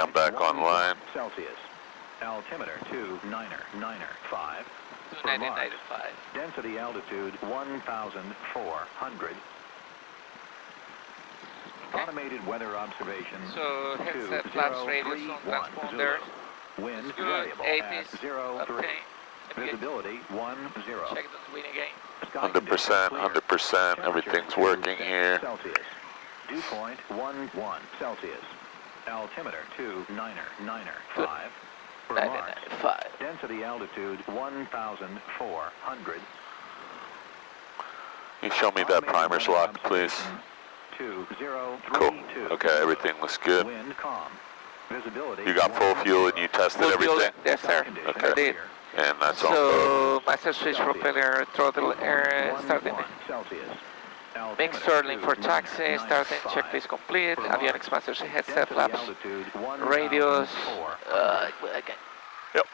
I'm back online. Celsius. Altimeter 2995. 2995. Density altitude 1,400. Okay. Automated weather observation. So headset flaps radius on transponder. Wind Good. variable 80s. at 03. Okay. Visibility 10. Check the wind again. 100%, 100%. Everything's working here. Celsius. Dew point 11 Celsius. Altimeter 2995. Remarks. 995. Density altitude 1,400. Can you show me that primer's locked, please? 2032. Cool. Okay, everything looks good. Wind calm. Visibility. You got full fuel and you tested Full fuel, everything? yes, sir. Okay. I did. And that's on board. So master switch propeller throttle air starting. Celsius. Make Sterling for taxi, starting checklist complete, avionics master headset flaps, radios, again. Yep.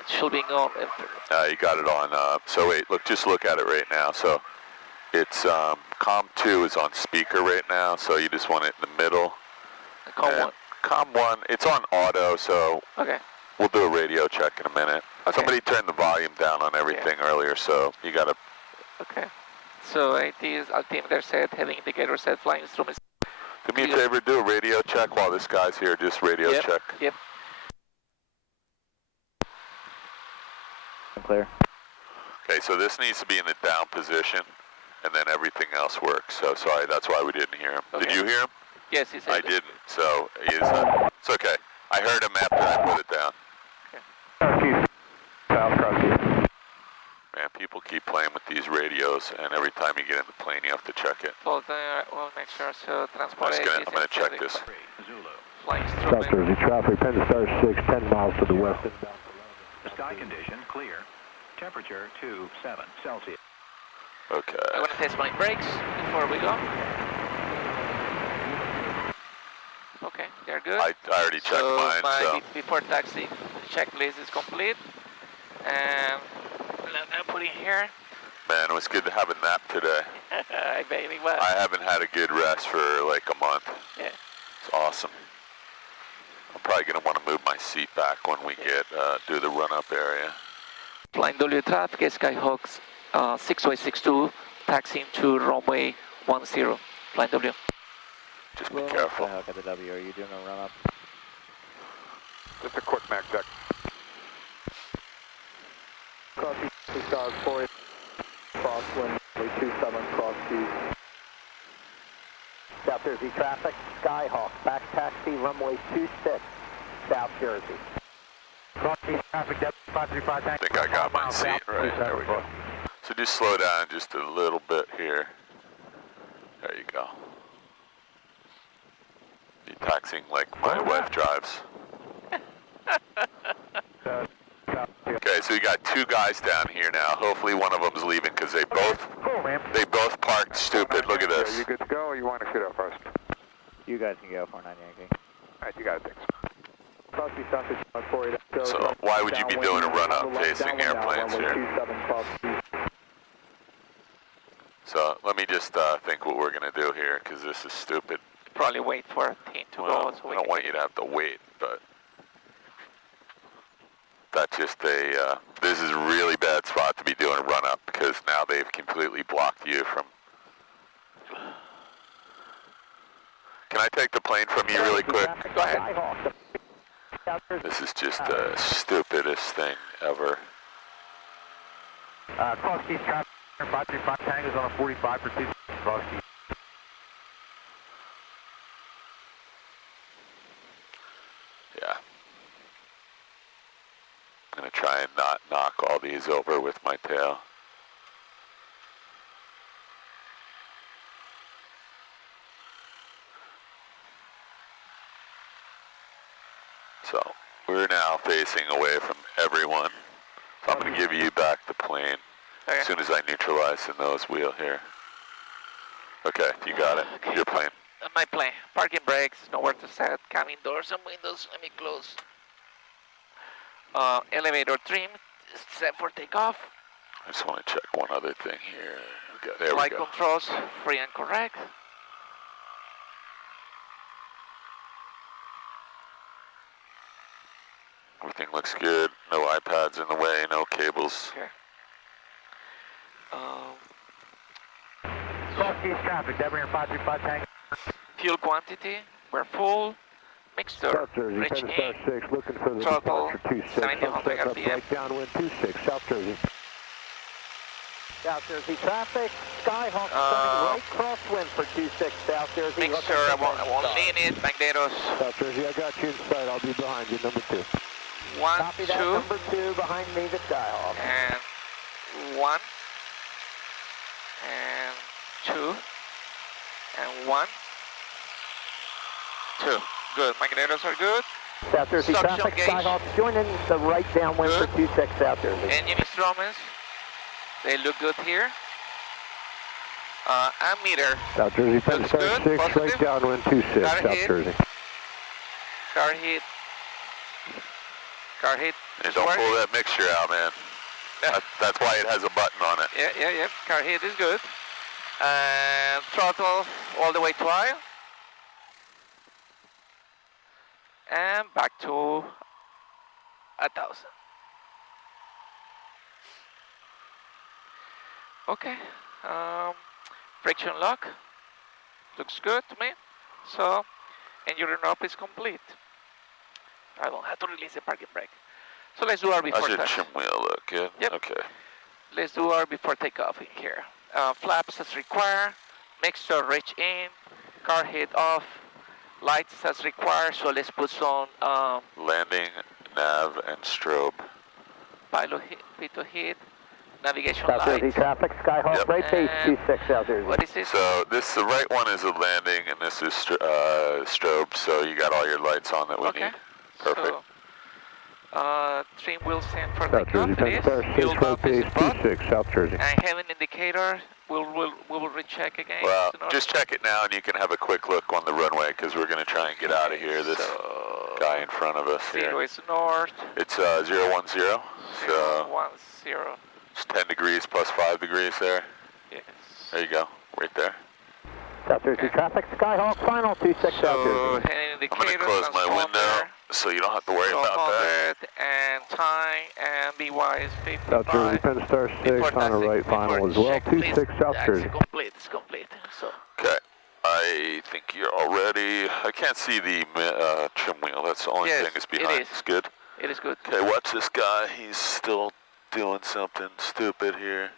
It should be on. You got it on, so wait, look, just look at it right now. So it's, COM 2 is on speaker right now, so you just want it in the middle. COM 1. COM 1, it's on auto, so Okay. we'll do a radio check in a minute. Okay. Somebody turned the volume down on everything earlier, so you gotta... Okay. So it is altimeter set, heading indicator set, flying instruments. Do me a favor, do a radio check while this guy's here, just radio check. Yep. Clear. Okay, so this needs to be in the down position, and then everything else works. So sorry, that's why we didn't hear him. Okay. Did you hear him? Yes, he said I didn't, so it's okay. I heard him after I put it down. Man, people keep playing with these radios, and every time you get in the plane, you have to check it. We'll make sure. So transport. I'm gonna check this. Flying instrument. South Jersey traffic, Penn Star 6, 10 miles to the west inbound. Sky condition clear. Temperature 27 Celsius. Okay. I'm gonna test my brakes before we go. Okay, they're good. I already checked mine, so... Before taxi checklist is complete. And I'm putting here. Man, it was good to have a nap today. I bet it was. I haven't had a good rest for like a month. Yeah. It's awesome. I'm probably going to want to move my seat back when we get do the run-up area. Flying W traffic, Skyhawks 6Y62, taxiing to runway 10. Flying W. Just be careful. Skyhawk at the W, are you doing a run-up? Just a quick mag check. Cross 4, crosswind, 27, cross Q. South Jersey traffic, Skyhawk, back taxi, runway 26, South Jersey. Cross traffic, 535 I think I got my seat right. There we go. So just slow down just a little bit here. There you go. Be taxiing like my wife drives. Okay, so you got two guys down here now. Hopefully one of them's leaving because they both parked stupid. Look at this. Are you good to go, or you want to shoot out first? You guys can go, 49 Yankee. All right, you got it, thanks. So why would you be doing a run-up facing airplanes here? So let me just think what we're going to do here because this is stupid. Probably wait for a team to go. So I don't want you to have to wait, but that's just a, this is a really bad spot to be doing a run-up because now they've completely blocked you from... Can I take the plane from you really quick? Go ahead. This is just the stupidest thing ever. Cross Keys traffic, 535 Tango's on a 45 pursuit, cross Keys. Yeah. I'm going to try and not knock all these over with my tail. So we're now facing away from everyone. So I'm going to give you back the plane as soon as I neutralize the nose wheel here. Okay, you got it. Okay. Your plane. My plane. Parking brakes, nowhere to set. Cabin doors and windows. Let me close. Elevator trim, set for takeoff. I just want to check one other thing here. Okay, there Flight we go. controls, free and correct. Everything looks good. No iPads in the way, no cables. Okay. Cross-east traffic, Denver 535 tank. Fuel quantity, we're full. Mixture, South Jersey, rich 10 star in, 6, looking for the throttle, departure 26. 1700 Sunset up RPM. right downwind 26, South Jersey. South Jersey traffic, Skyhawk turning right crosswind for 26 South Jersey. Mixture, I won't lean it, magnetos. South Jersey, I got you in sight. I'll be behind you, number 2. 1, Copy 2, that, number 2 behind me, the Skyhawk. and 1, and 2, and 1, 2. Good, magnetos are good. South Jersey Suction traffic, gauge. Skyhawk joining the right downwind Good. for 26 South Jersey. Engine instruments, they look good here. Ammeter, South Jersey, 10 Looks star good, 6, positive. right downwind 26, Got it South hit. Jersey. car hit. Car hit. And don't pull that mixture out, man. Yeah. That's why it has a button on it. Yeah. Car hit is good. And throttle all the way to aisle. And back to 1,000. Okay. Friction lock. Looks good to me. So, engine up is complete. I don't have to release the parking brake. So let's do our before How's your touch. trim wheel look? Good? Yep. Okay. Let's do our before takeoff in here. Flaps as required, mixture rich in, car head off, lights as required, so let's put some Landing, nav, and strobe. pilot heat, navigation South Jersey lights. traffic, Skyhawk, Yep. right base And 26 South Jersey. What is it? So the right one is a landing, and this is strobe. So you got all your lights on that we Okay. need. Perfect. So, trim wheel stand for South takeoff, Jersey, 10 please. star 6, Fuel right pump is base above. 26, South Jersey. And have an indicator. We will recheck again. Well, in order- just check it now, and you can have a quick look on the runway because we're going to try and get out of here. This So, guy in front of us 0 here. is north. It's 010. So 010. it's 10 degrees plus 5 degrees there. Yes. There you go, right there. South Jersey traffic, Skyhawk, final 26 South So, Jersey. heading I'm indicator. going to close my window so you don't have to worry about that. 100 and time and BY is 55. South Jersey, 10 star 6, Before on a taxi, right final before as well, check, please. 26 South That's Jersey. complete, it's complete. So, Okay, I think you're all ready. I can't see the trim wheel. That's the only Yes, thing that's it behind. is. It's good. it is good. Okay, watch this guy. He's still doing something stupid here.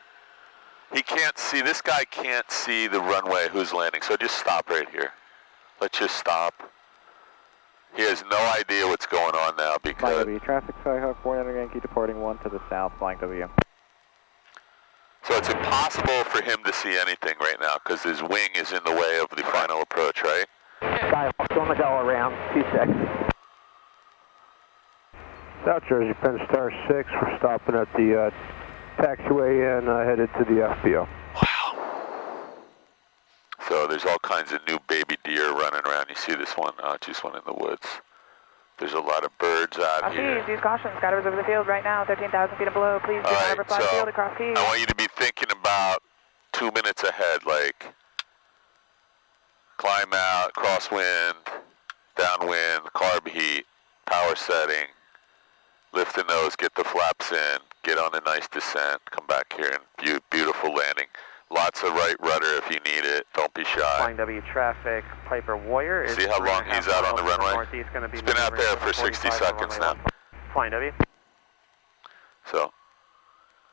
He can't see, this guy can't see the runway who's landing, so just stop right here. Let's just stop. He has no idea what's going on now Flying because, W, traffic, Skyhawk, 400 Yankee, departing 1 to the south, flying W. so it's impossible for him to see anything right now because his wing is in the way of the final approach, right? Skyhawk's on the go around 26. South Jersey, 10 star 6, we're stopping at the taxiway and headed to the FBO. Wow. So there's all kinds of new baby deer running around. You see this one, just one in the woods. There's a lot of birds out here. Use caution. Scatters over the field right now, 13,000 feet and below. Please do All not right, ever fly the so field across keys. I want you to be thinking about 2 minutes ahead, like climb out, crosswind, downwind, carb heat, power setting, lift the nose, get the flaps in, get on a nice descent, come back here and beautiful landing. Lots of right rudder if you need it. Don't be shy. Flying W traffic, Piper Warrior. See how long he's out on the runway? He's been out there for 60 seconds now. Flying W. So,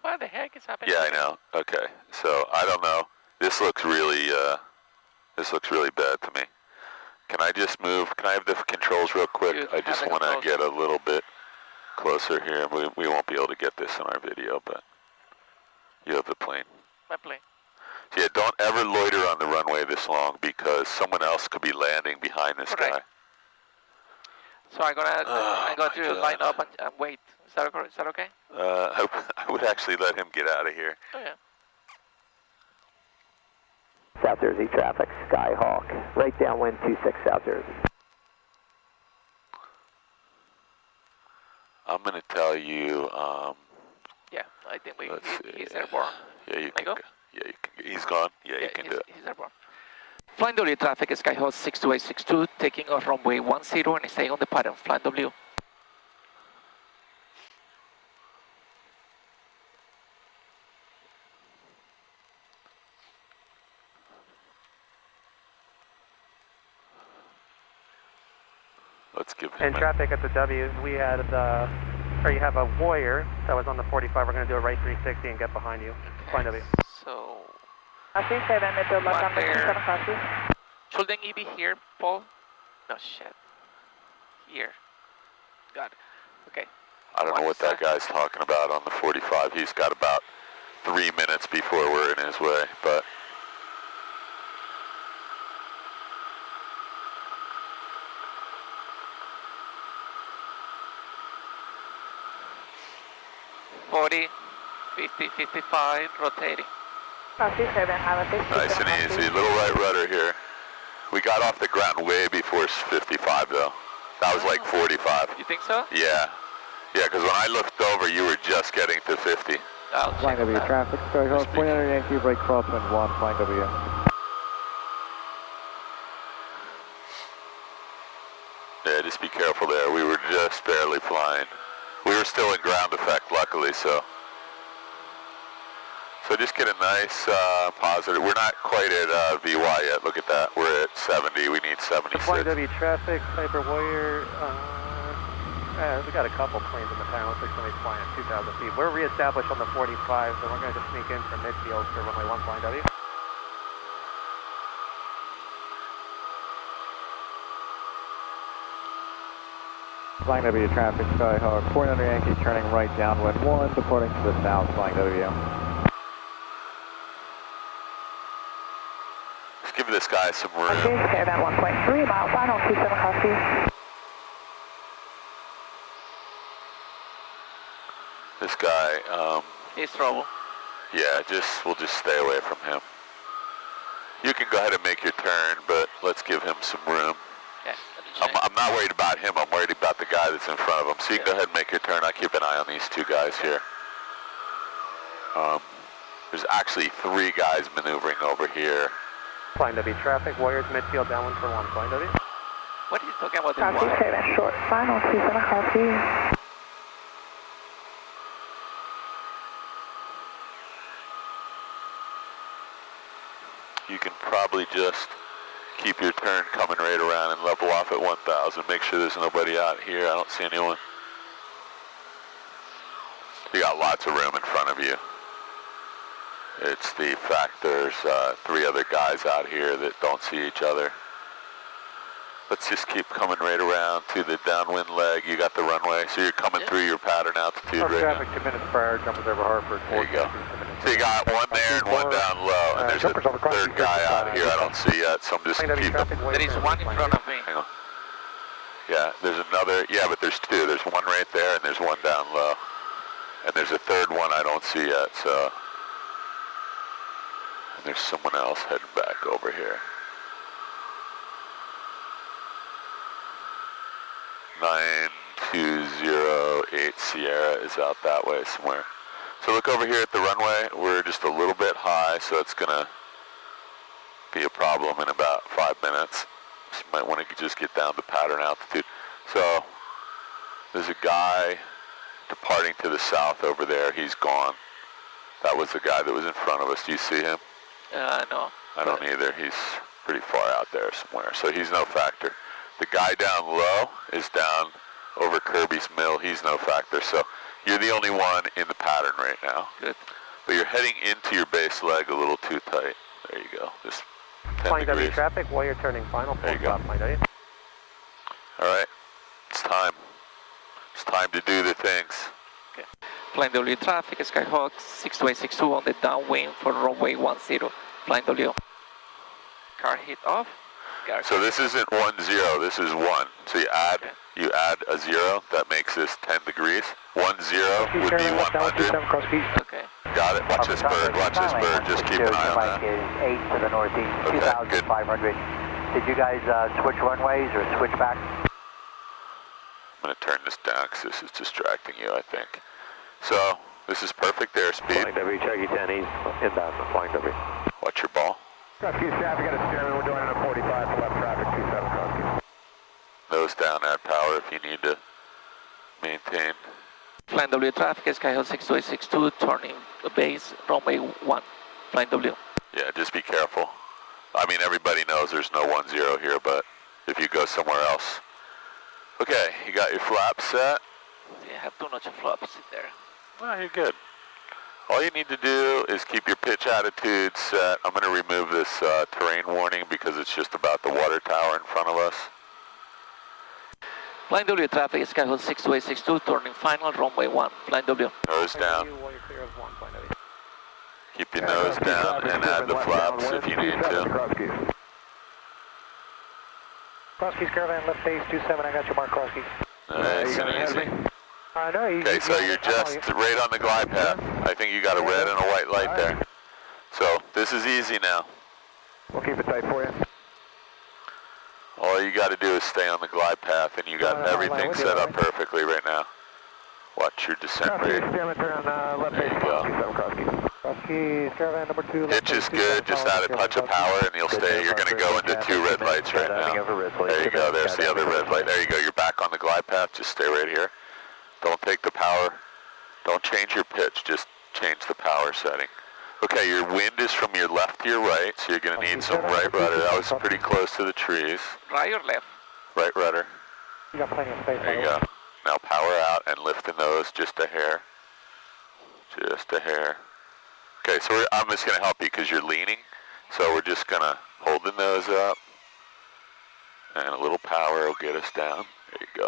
What the heck is happening? yeah, I know. Okay, so I don't know. This looks really bad to me. Can I just move? Can I have the controls real quick? You I just have the want to controls. get a little bit closer here. We won't be able to get this in our video, but you have the plane. My plane. So yeah, don't ever loiter on the runway this long because someone else could be landing behind this Correct. guy. So I'm gonna Oh, to my God. line up and wait. Is that okay? I would actually let him get out of here. Oh yeah. South Jersey traffic, Skyhawk, right downwind 26 South Jersey. I'm gonna tell you. Yeah, I think Let's see. he's airborne. Yeah, you Can I can go? go. Yeah, you can. He's gone. Yeah, you can do it. He's airborne. Flying W traffic, Skyhawk 62862, taking off runway 10 and staying on the pattern. Flying W. In traffic at the W, we had or you have a Warrior that was on the 45. We're going to do a right 360 and get behind you. Flying W. So, Copy, 7 midfield left on there. 7 copy. Shouldn't he be here, Paul? No, shit. Here. Got it. Okay. I don't know what that guy's talking about on the 45. He's got about 3 minutes before we're in his way, but... $40, 50, 55, rotating. Copy, 7, have a 50. Nice and easy. Little right rudder here. We got off the ground way before 55, though. That was like 45. You think so? Yeah. Yeah, because when I looked over, you were just getting to 50. Flying W, traffic, Skyhawk, 49 Yankee, break crosswind 1, flying W. Yeah, just be careful there. We were just barely flying. We were still in ground effect, luckily, so. So just get a nice positive. We're not quite at VY yet. Look at that. We're at 70. We need 76. Flying W traffic, Sniper Warrior. We got a couple planes in the town. Looks like somebody's flying at 2,000 feet. We're reestablished on the 45, so we're going to just sneak in from midfield for runway 1 flying W. Flying W, traffic, Skyhawk, 49 Yankee, turning right downwind 1, departing to the south, flying W. Just give this guy some room. Okay, Caravan 1.3, mile final, 27 copy. This guy, He's trouble. yeah, we'll just stay away from him. You can go ahead and make your turn, but let's give him some room. Okay. I'm not worried about him. I'm worried about the guy that's in front of him. So you can go ahead and make your turn. I keep an eye on these two guys here. There's actually 3 guys maneuvering over here. Flying W traffic, Warriors midfield downwind for 1 flying W. What are you talking about? Copy, 7, short, final, 27 copy. You can probably just keep your turn coming right around and level off at 1,000. Make sure there's nobody out here. I don't see anyone. You got lots of room in front of you. It's the fact there's 3 other guys out here that don't see each other. Let's just keep coming right around to the downwind leg. You got the runway, so you're coming through your pattern altitude right traffic now. 2 minutes prior, jumpers over Hartford. There you go. So you got one there and one down low, and there's a 3rd guy out here I don't see yet, so I'm just keeping them. There is one in front of me. Hang on. Yeah, there's another, yeah, but there's 2. There's one right there and there's one down low. And there's a 3rd one I don't see yet, so. And there's someone else heading back over here. 9208 Sierra is out that way somewhere. So look over here at the runway. We're just a little bit high, so it's gonna be a problem in about 5 minutes. So you might want to just get down to pattern altitude. So there's a guy departing to the south over there. He's gone. That was the guy that was in front of us. Do you see him? No. I don't either. He's pretty far out there somewhere, so he's no factor. The guy down low is down over Kirby's Mill. He's no factor, so you're the only one in the pattern right now. Good. But you're heading into your base leg a little too tight. There you go. Just 10 Flying degrees. W traffic, Warrior turning final, There you full go. stop, flying W. All right. It's time. It's time to do the things. Flying W traffic, Skyhawk 6262 on the downwind for runway 10. Flying W. Car hit off. So this isn't 10, this is 1. So you add a 0, that makes this 10 degrees. 10 would be 100. Okay. Got it. Watch this bird, watch this bird. Just keep an eye on that. Is 8 to the northeast, Okay, 2,500. Did you guys switch runways or switch back? I'm going to turn this down because this is distracting you, I think. So this is perfect airspeed. Flying W, Chucky 10 East, inbound, flying W. Watch your ball. Got 2 traffic at a steering, we're doing it at 45 for left traffic, 27 copy. Nose down, add power if you need to maintain. Flying W traffic, Skyhawk 6262 turning base, runway 1. Flying W. Yeah, just be careful. I mean, everybody knows there's no 10 here, but if you go somewhere else, Okay, you got your flaps set? Yeah, I have too much flaps in there. Well, you're good. All you need to do is keep your pitch attitude set. I'm going to remove this terrain warning because it's just about the water tower in front of us. Flying W traffic, Skyhawk 6262, turning final, runway 1. Flying W. Nose down. Keep your nose down and add the flaps if you need to. Crosskeys Caravan, left base 27, I got your mark, Crosskeys. Nice and easy. No, Okay, so you're just right on the glide path. I think you got a red and a white light there. So this is easy now. We'll keep it tight for you. All you got to do is stay on the glide path, and you got everything set up perfectly right now. Watch your descent rate. There you go. Crosskeys Caravan number 2. Pitch is good. Just add a touch of power, and you'll stay. You're going to go into 2 red lights right now. There you go. There's the other red light. There you go. You're back on the glide path. Just stay right here. Don't take the power. Don't change your pitch. Just change the power setting. Okay, your wind is from your left to your right, so you're going to need some right rudder. That was pretty close to the trees. Right or left? Right rudder. You got plenty of space. There you go. Now power out and lift the nose just a hair. Just a hair. Okay, so I'm just going to help you because you're leaning. So we're just going to hold the nose up. And a little power will get us down. There you go.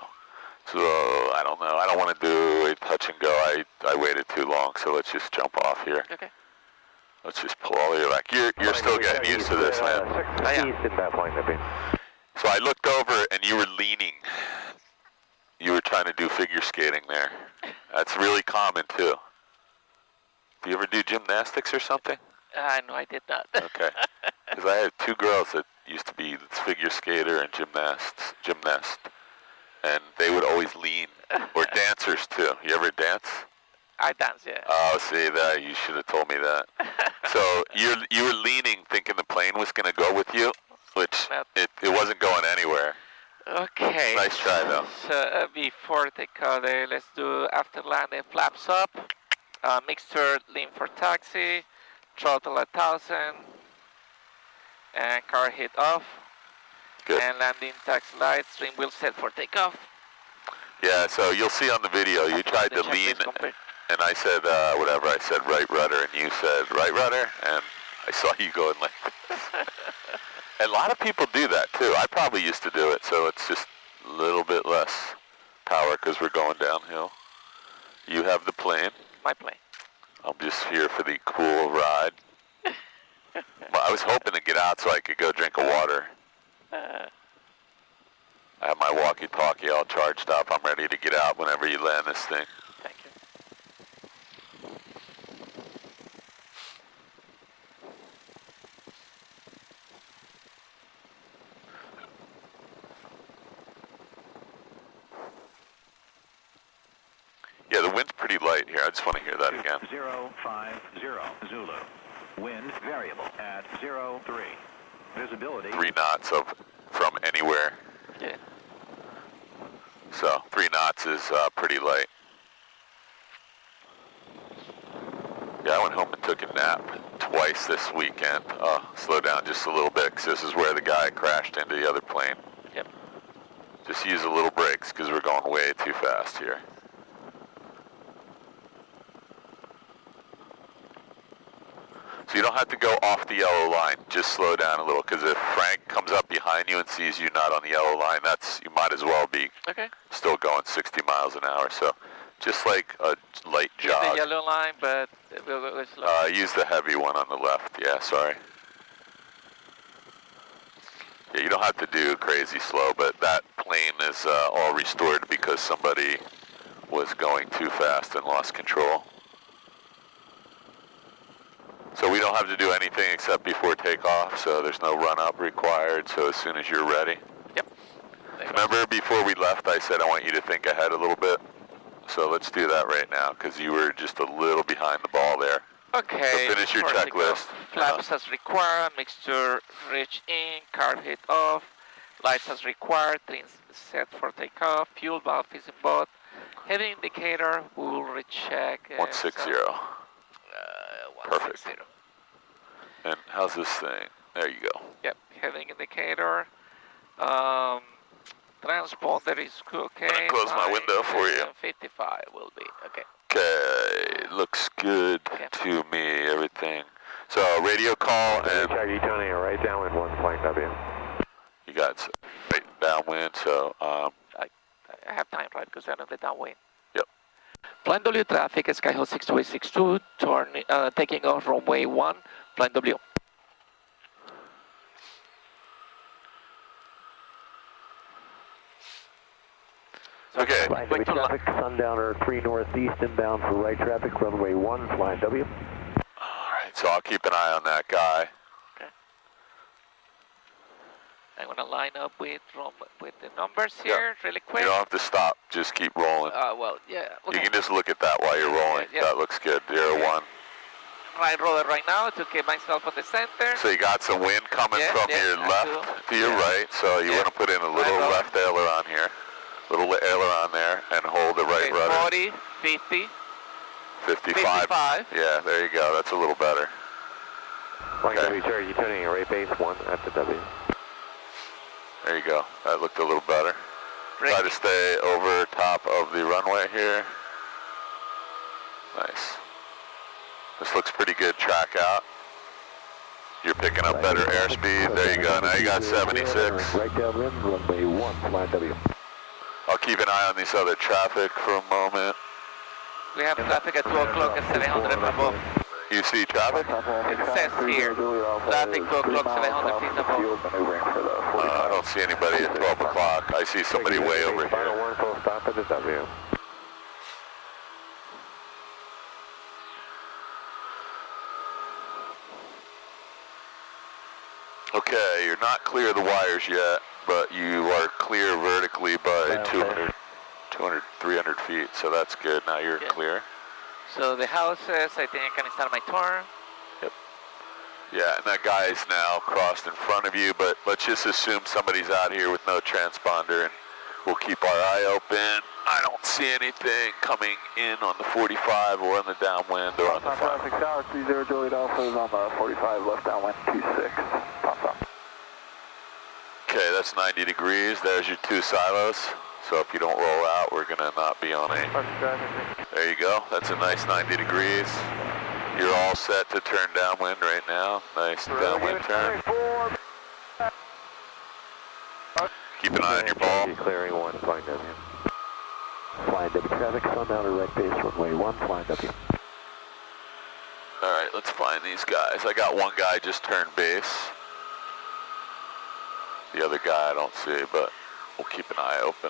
So, I don't know. I don't want to do a touch and go. I waited too long, so let's just jump off here. Okay. Let's just pull all the way back. You're still getting used to this, man. So I looked over and you were leaning. You were trying to do figure skating there. That's really common too. Do you ever do gymnastics or something? No, I did not. Okay. Because I had 2 girls that used to be figure skater and gymnast. And they would always lean. Or dancers too. You ever dance? I dance, yeah. Oh, see that? You should have told me that. So you were leaning, thinking the plane was going to go with you, which it wasn't going anywhere. Okay. Nice try, though. So before takeoff, let's do after landing flaps up, mixture lean for taxi, throttle 1,000, and car hit off. Good. And landing taxi lights, trim wheel set for takeoff. Yeah, so you'll see on the video, you tried to lean, and I said, whatever, I said right rudder, and you said right rudder, and I saw you going like this. And a lot of people do that, too. I probably used to do it, so it's just a little bit less power because we're going downhill. You have the plane. My plane. I'm just here for the cool ride. Well, I was hoping to get out so I could go drink a water. I have my walkie-talkie all charged up. I'm ready to get out whenever you land this thing. Thank you. Yeah, the wind's pretty light here. I just want to hear that again. 050 Zulu. Wind variable at 03. Visibility 3 knots from anywhere. Yeah. So 3 knots is pretty light. Yeah, I went home and took a nap twice this weekend. Slow down just a little bit because this is where the guy crashed into the other plane. Yep. Just use a little brakes because we're going way too fast here. So you don't have to go off the yellow line. Just slow down a little, because if Frank comes up behind you and sees you not on the yellow line, you might as well be still going 60 miles an hour. So just like a light jog. The yellow line, but we'll go slow. Use the heavy one on the left. Yeah, sorry. Yeah, you don't have to do crazy slow, but that plane is all restored because somebody was going too fast and lost control. So we don't have to do anything except before takeoff, so there's no run-up required, so as soon as you're ready. Yep. Remember before we left I said I want you to think ahead a little bit? So let's do that right now, because you were just a little behind the ball there. Okay. So finish your checklist. Flaps as required, mixture reach in, carb hit off, lights as required, trims set for takeoff, fuel valve is in both, heading indicator, we'll recheck. 160. 160. Perfect. And how's this thing? There you go. Yep, heading indicator. Transponder is okay. I'm gonna close my window for you. 55 will be, okay. Okay, looks good to me, everything. So radio call and... Juky, turning right downwind 1, flying W. You got right downwind, so... I have time, right, because I'm on the downwind. Yep. Plan W traffic, Skyhawk 62862, taking off runway 1, Plan W. Okay. Flying W traffic, Sundowner 3 northeast inbound for right traffic, runway 1, flying W. Alright, so I'll keep an eye on that guy. Okay. I'm gonna line up with the numbers here really quick. You don't have to stop, just keep rolling. Well, yeah. Okay. You can just look at that while you're rolling. Yeah. That looks good. 01. Right roller right now to keep myself on the center. So you got some wind coming from your left to your right, so you want to put in a little left aileron here. Little aileron there and hold the right rudder. 40, 50. 55. Yeah, there you go. That's a little better. Flying W, Cherokee, turning right base 1 after W. There you go. That looked a little better. Try to stay over top of the runway here. Nice. This looks pretty good track out. You're picking up better airspeed. There you go. Now you got 76. Right downwind, runway 1, flying W. I'll keep an eye on this other traffic for a moment. We have traffic at 2 o'clock at 700 above. You see traffic? It says here, traffic 2 o'clock, 700 feet above. I don't see anybody at 12 o'clock. I see somebody way over here. Final 1, full stop at the W. Okay, you're not clear of the wires yet, but you are clear vertically by 200, 300 feet, so that's good. Now you're clear. So the houses, I think I can start my turn. Yep. Yeah, and that guy is now crossed in front of you, but let's just assume somebody's out here with no transponder, and we'll keep our eye open. I don't see anything coming in on the 45 or on the downwind or on the final. Traffic Tower 30 Juliet Alpha is on the 45 left downwind 26. Pops up. Okay, that's 90 degrees. There's your 2 silos. So if you don't roll out, we're gonna not be on a... There you go. That's a nice 90 degrees. You're all set to turn downwind right now. Nice downwind turn. Keep an eye on your ball. Clearing 1, flying W. Flying W traffic, Sundowner right base, runway 1, flying W. All right, let's find these guys. I got one guy just turned base. The other guy I don't see, but we'll keep an eye open.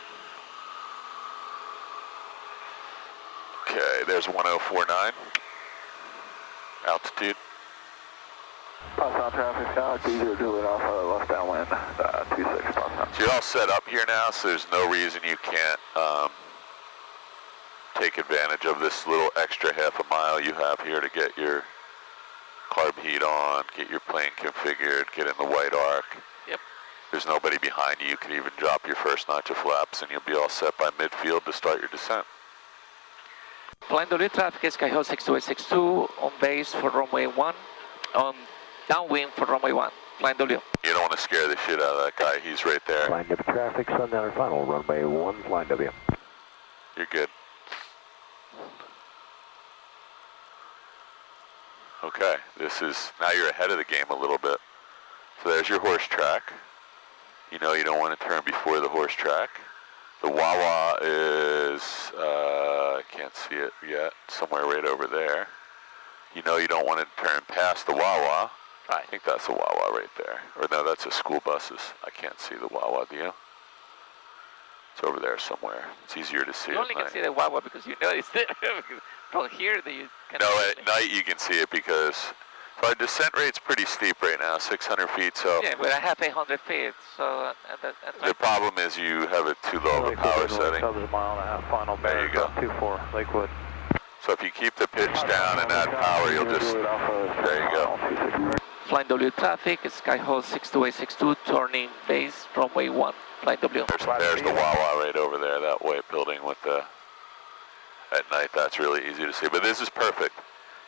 Okay, there's 1049. Altitude. Pass on traffic Tower 30 Juliet Alpha left downwind 26. Pass on. So you're all set up here now, so there's no reason you can't take advantage of this little extra half a mile you have here to get your carb heat on, get your plane configured, get in the white arc. Yep. There's nobody behind you. You can even drop your first notch of flaps and you'll be all set by midfield to start your descent. Plan W traffic, Skyhawk 62862 on base for runway 1, on downwind for runway 1. Plan W. You don't want to scare the shit out of that guy. He's right there. Flying W traffic, Sundowner final, runway 1, flying W. You're good. Okay, this is, now you're ahead of the game a little bit. So there's your horse track. You know you don't want to turn before the horse track. The Wawa is, I can't see it yet, somewhere right over there. You know you don't want to turn past the Wawa. I think that's a Wawa right there. Or no, that's a school buses. I can't see the Wawa, do you? It's over there somewhere. It's easier to see. You only can see the Wawa because you know it's there. From here that you can. No, at night you can see it because our descent rate's pretty steep right now, 600 feet. So yeah, but I have 800 feet, so the problem is you have it too low of a power setting. Cubs a mile and a half, final There you go. 24 Lakewood. So if you keep the pitch down and add power, you'll just, there you go. Flying W traffic, Skyhawk 62862, turning base, runway 1. Flight W. There's the Wawa right over there, that white building with the, at night that's really easy to see. But this is perfect.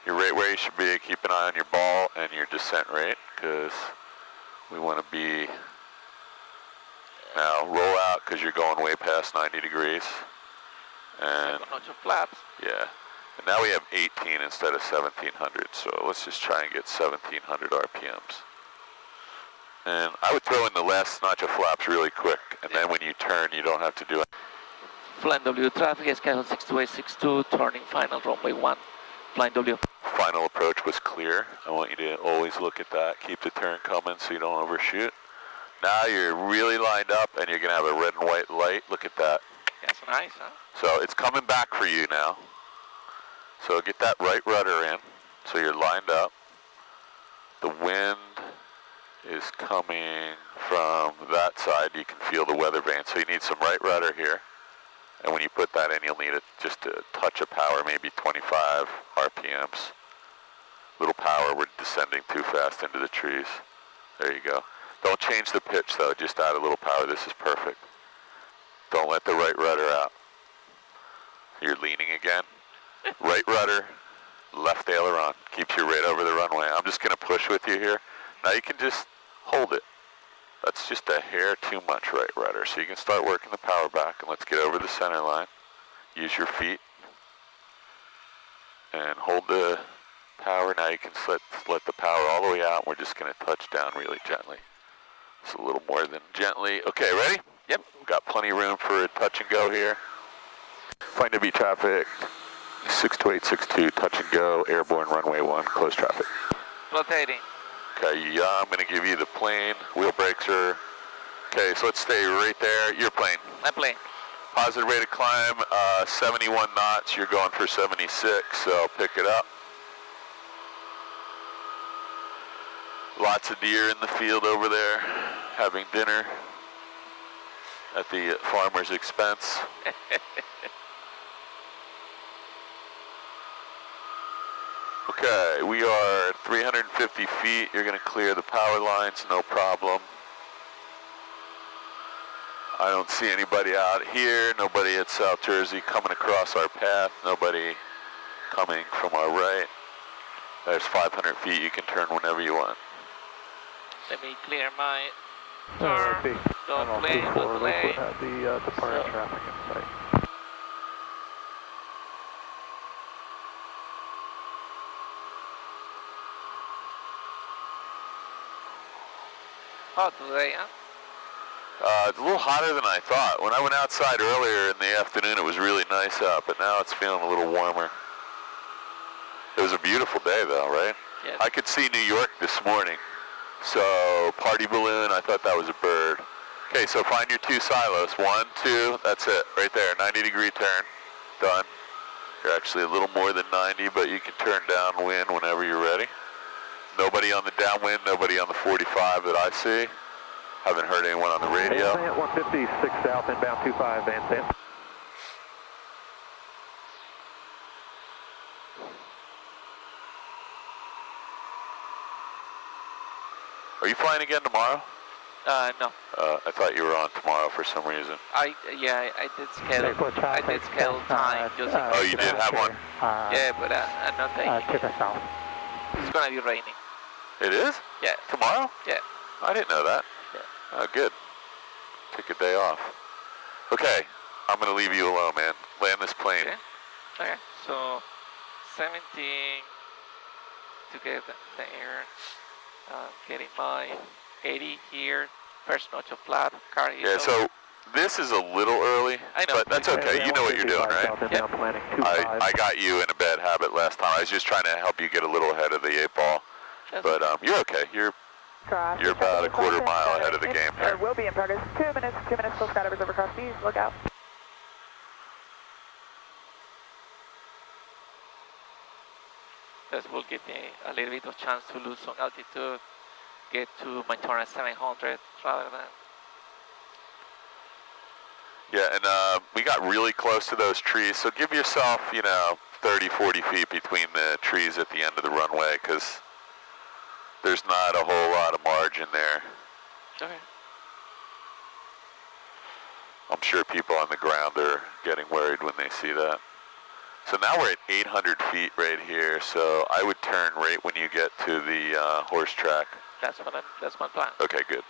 You're right where you should be. Keep an eye on your ball and your descent rate because we want to be Now roll out because you're going way past 90 degrees. And Notch of flaps. yeah. And now we have 18 instead of 1700. So let's just try and get 1700 RPMs. And I would throw in the last notch of flaps really quick. And then when you turn, you don't have to do it. Flying W traffic, schedule 62862, turning final runway 1. Flying W. Final approach was clear. I want you to always look at that. Keep the turn coming so you don't overshoot. Now you're really lined up and you're going to have a red and white light. Look at that. That's nice, huh? So it's coming back for you now. So get that right rudder in so you're lined up. The wind is coming from that side. You can feel the weather vane. So you need some right rudder here. And when you put that in, you'll need just a touch of power, maybe 25 RPMs. Little power, we're descending too fast into the trees. There you go. Don't change the pitch though, just add a little power. This is perfect. Don't let the right rudder out. You're leaning again. Right rudder, left aileron. Keeps you right over the runway. I'm just gonna push with you here. Now you can just hold it. That's just a hair too much right rudder. So you can start working the power back and let's get over the center line. Use your feet and hold the power. Now you can let the power all the way out. We're just gonna touch down really gently. It's a little more than gently. Okay, ready? Yep. We've got plenty of room for a touch and go here. Flight W traffic, 62862, touch and go, airborne runway 1, close traffic. Rotating. Okay, yeah, I'm gonna give you the plane. Wheel brakes are, okay, so let's stay right there. Your plane. My plane. Positive rate of climb, 71 knots. You're going for 76, so I'll pick it up. Lots of deer in the field over there, having dinner at the farmer's expense. Okay, we are at 350 feet. You're going to clear the power lines, no problem. I don't see anybody out here, nobody at South Jersey coming across our path, nobody coming from our right. There's 500 feet, you can turn whenever you want. Let me clear my turn. Don't play, don't play. The departure traffic in sight. Hot today, huh? It's a little hotter than I thought. When I went outside earlier in the afternoon, it was really nice out, but now it's feeling a little warmer. It was a beautiful day though, right? Yes. I could see New York this morning. So, party balloon, I thought that was a bird. Okay, so find your 2 silos. 1, 2, that's it, right there, 90-degree turn, done. You're actually a little more than 90, but you can turn downwind whenever you're ready. Nobody on the downwind, nobody on the 45 that I see. Haven't heard anyone on the radio. 156 south, inbound 25, Van Sant. Are you flying again tomorrow? No. I thought you were on tomorrow for some reason. I did schedule time. Oh, you did have one? Yeah, but I'm not taking it. south. It's gonna be raining. It is? Yeah. Tomorrow? Yeah. I didn't know that. Yeah. Oh, good. Take a day off. Okay, I'm gonna leave you alone, man. Land this plane. Okay. So 17 to get the air. Getting my 80 here. First notch of flap. Car here. Yeah. So this is a little early. I know. But that's okay. You know what you're doing, right? Yep. I got you in a bad habit last time. I was just trying to help you get a little ahead of the 8-ball. But you're okay. You're about a quarter mile ahead of the game here. Will be in progress. 2 minutes till skydivers over cross these. Look out. This will give me a little bit of chance to lose some altitude, get to my turn at 700 rather than... Yeah, and we got really close to those trees, so give yourself, 30, 40 feet between the trees at the end of the runway, because there's not a whole lot of margin there. Okay. I'm sure people on the ground are getting worried when they see that. So now we're at 800 feet right here, so I would turn right when you get to the horse track. That's my plan. Okay, good.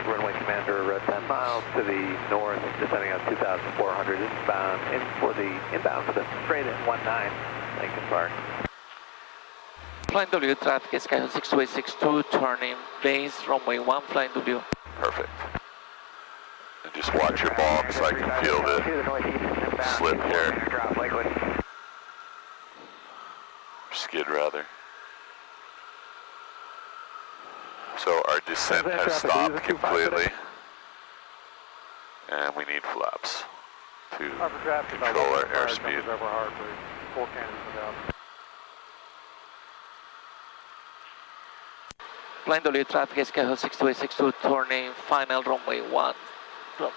traffic, runway commander, 10 miles to the north, descending on 2,400, inbound, inbound for the straight in 19, Lincoln Park. Flying W traffic, Sky 62862, turning base, runway 1, flying W. Perfect. And just watch your bulb so I can feel the slip here. Skid rather. So our descent has stopped completely. And we need flaps to control our airspeed. Flying W traffic, Sky 62862, turning final runway 1,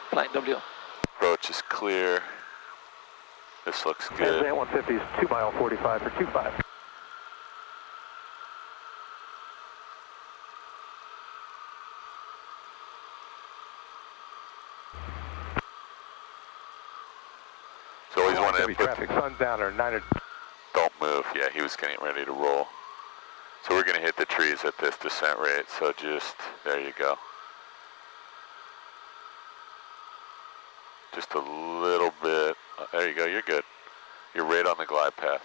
flying W. Approach is clear. This looks good. N150 is 2 mile 45 for 25. So always want to put traffic, sundowner, 9. Don't move. Yeah, he was getting ready to roll. So we're going to hit the trees at this descent rate. So just, there you go. Just a little bit. There you go. You're good. You're right on the glide path.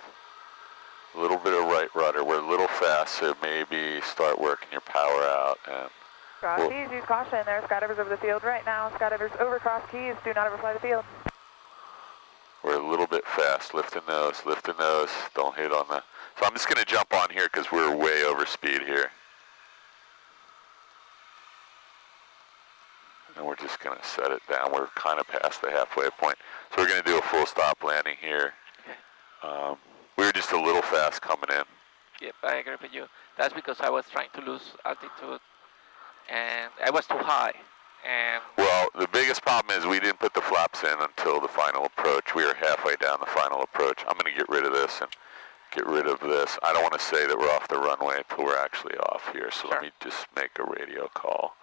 A little bit of right rudder. We're a little fast, so maybe start working your power out. And Cross keys, use caution. There's skydivers over the field right now. Skydivers over cross keys. Do not overfly the field. we're a little bit fast. Lifting those. Don't hit on the... So I'm just going to jump on here because we're way over speed here. And we're just going to set it down. We're kind of past the halfway point. So we're going to do a full stop landing here. We were just a little fast coming in. Yep, I agree with you. That's because I was trying to lose altitude and I was too high. And well, the biggest problem is we didn't put the flaps in until the final approach. We were halfway down the final approach. I'm going to get rid of this and get rid of this. I don't want to say that we're off the runway until we're actually off here. So Let me just make a radio call.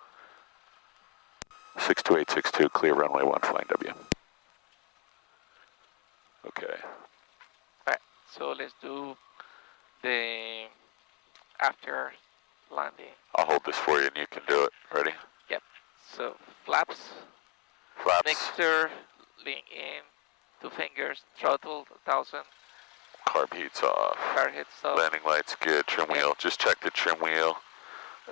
62862, clear runway 1, flying W. Okay. Alright, so let's do the after landing. I'll hold this for you and you can do it. Ready? Yep. So flaps. Flaps. Mixture, lean in, 2 fingers, throttle 1000. Carb heat's off. Car hits off. Landing lights good. Trim wheel. Just check the trim wheel.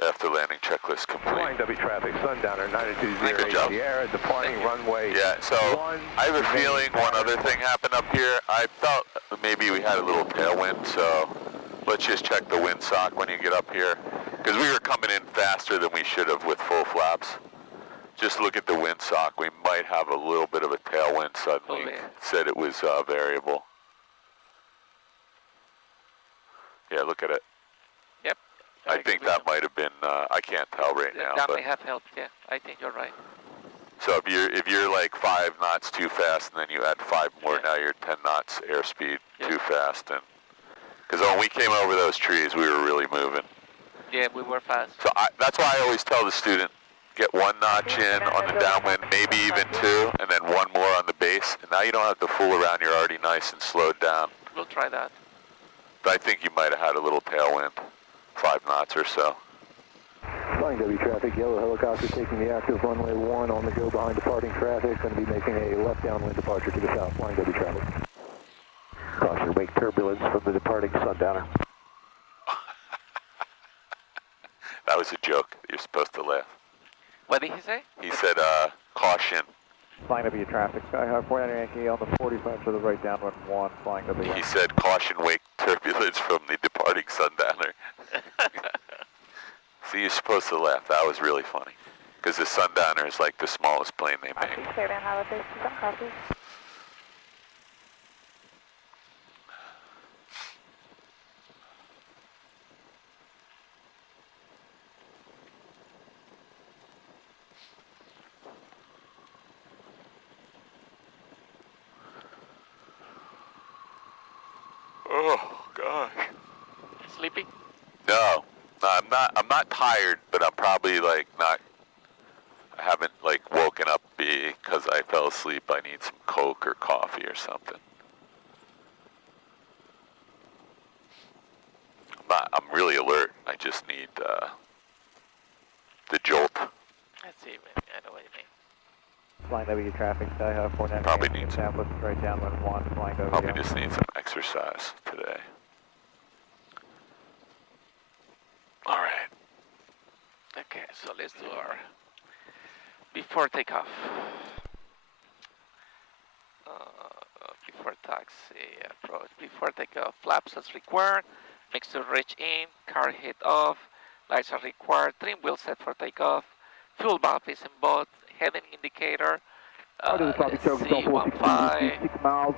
After landing checklist complete. Flying W traffic, Sundowner 9208 Sierra, departing runway. Yeah, so I have a feeling one other thing happened up here. I felt maybe we had a little tailwind, so let's just check the windsock when you get up here. Because we were coming in faster than we should have with full flaps. Just look at the windsock. We might have a little bit of a tailwind suddenly. It said it was variable. Yeah, look at it. Yep. I think that might have been, I can't tell right now. That may have helped, yeah. I think you're right. So if you're like 5 knots too fast and then you add 5 more, now you're 10 knots airspeed too fast. And because when we came over those trees, we were really moving. Yeah, we were fast. So that's why I always tell the student, get 1 notch in on the downwind, maybe even 2, and then 1 more on the base. And now you don't have to fool around. You're already nice and slowed down. We'll try that. But I think you might have had a little tailwind, 5 knots or so. Flying W traffic, yellow helicopter taking the active runway 1 on the go behind departing traffic, going to be making a left downwind departure to the south. Flying W traffic. Caution, wake turbulence from the departing Sundowner. That was a joke. You're supposed to laugh. What did he say? He said, caution. Flying W traffic, Skyhawk 49 Yankee on the 45 to the right, downwind 1, flying W. He said, caution, wake turbulence from the departing Sundowner. See, you're supposed to laugh. That was really funny. Because the Sundowner is like the smallest plane they make. Clear down, have a face, copy. Oh, gosh. Sleepy? No, I'm not tired, but I'm probably like I haven't like woken up because I fell asleep. I need some Coke or coffee or something. I'm really alert. I just need the jolt. Let's see, I know what you mean. Flying W traffic, Skyhawk 498. Probably needs Southwest, right downwind 1, flying W. Probably just need some exercise today. All right. Okay, so let's do our before takeoff. Before taxi approach. Before takeoff, flaps as required. Mixture reach in, car head off. Lights are required. Trim wheel set for takeoff. Fuel valve is in both. Heading indicator. Let's see, 15. 6 miles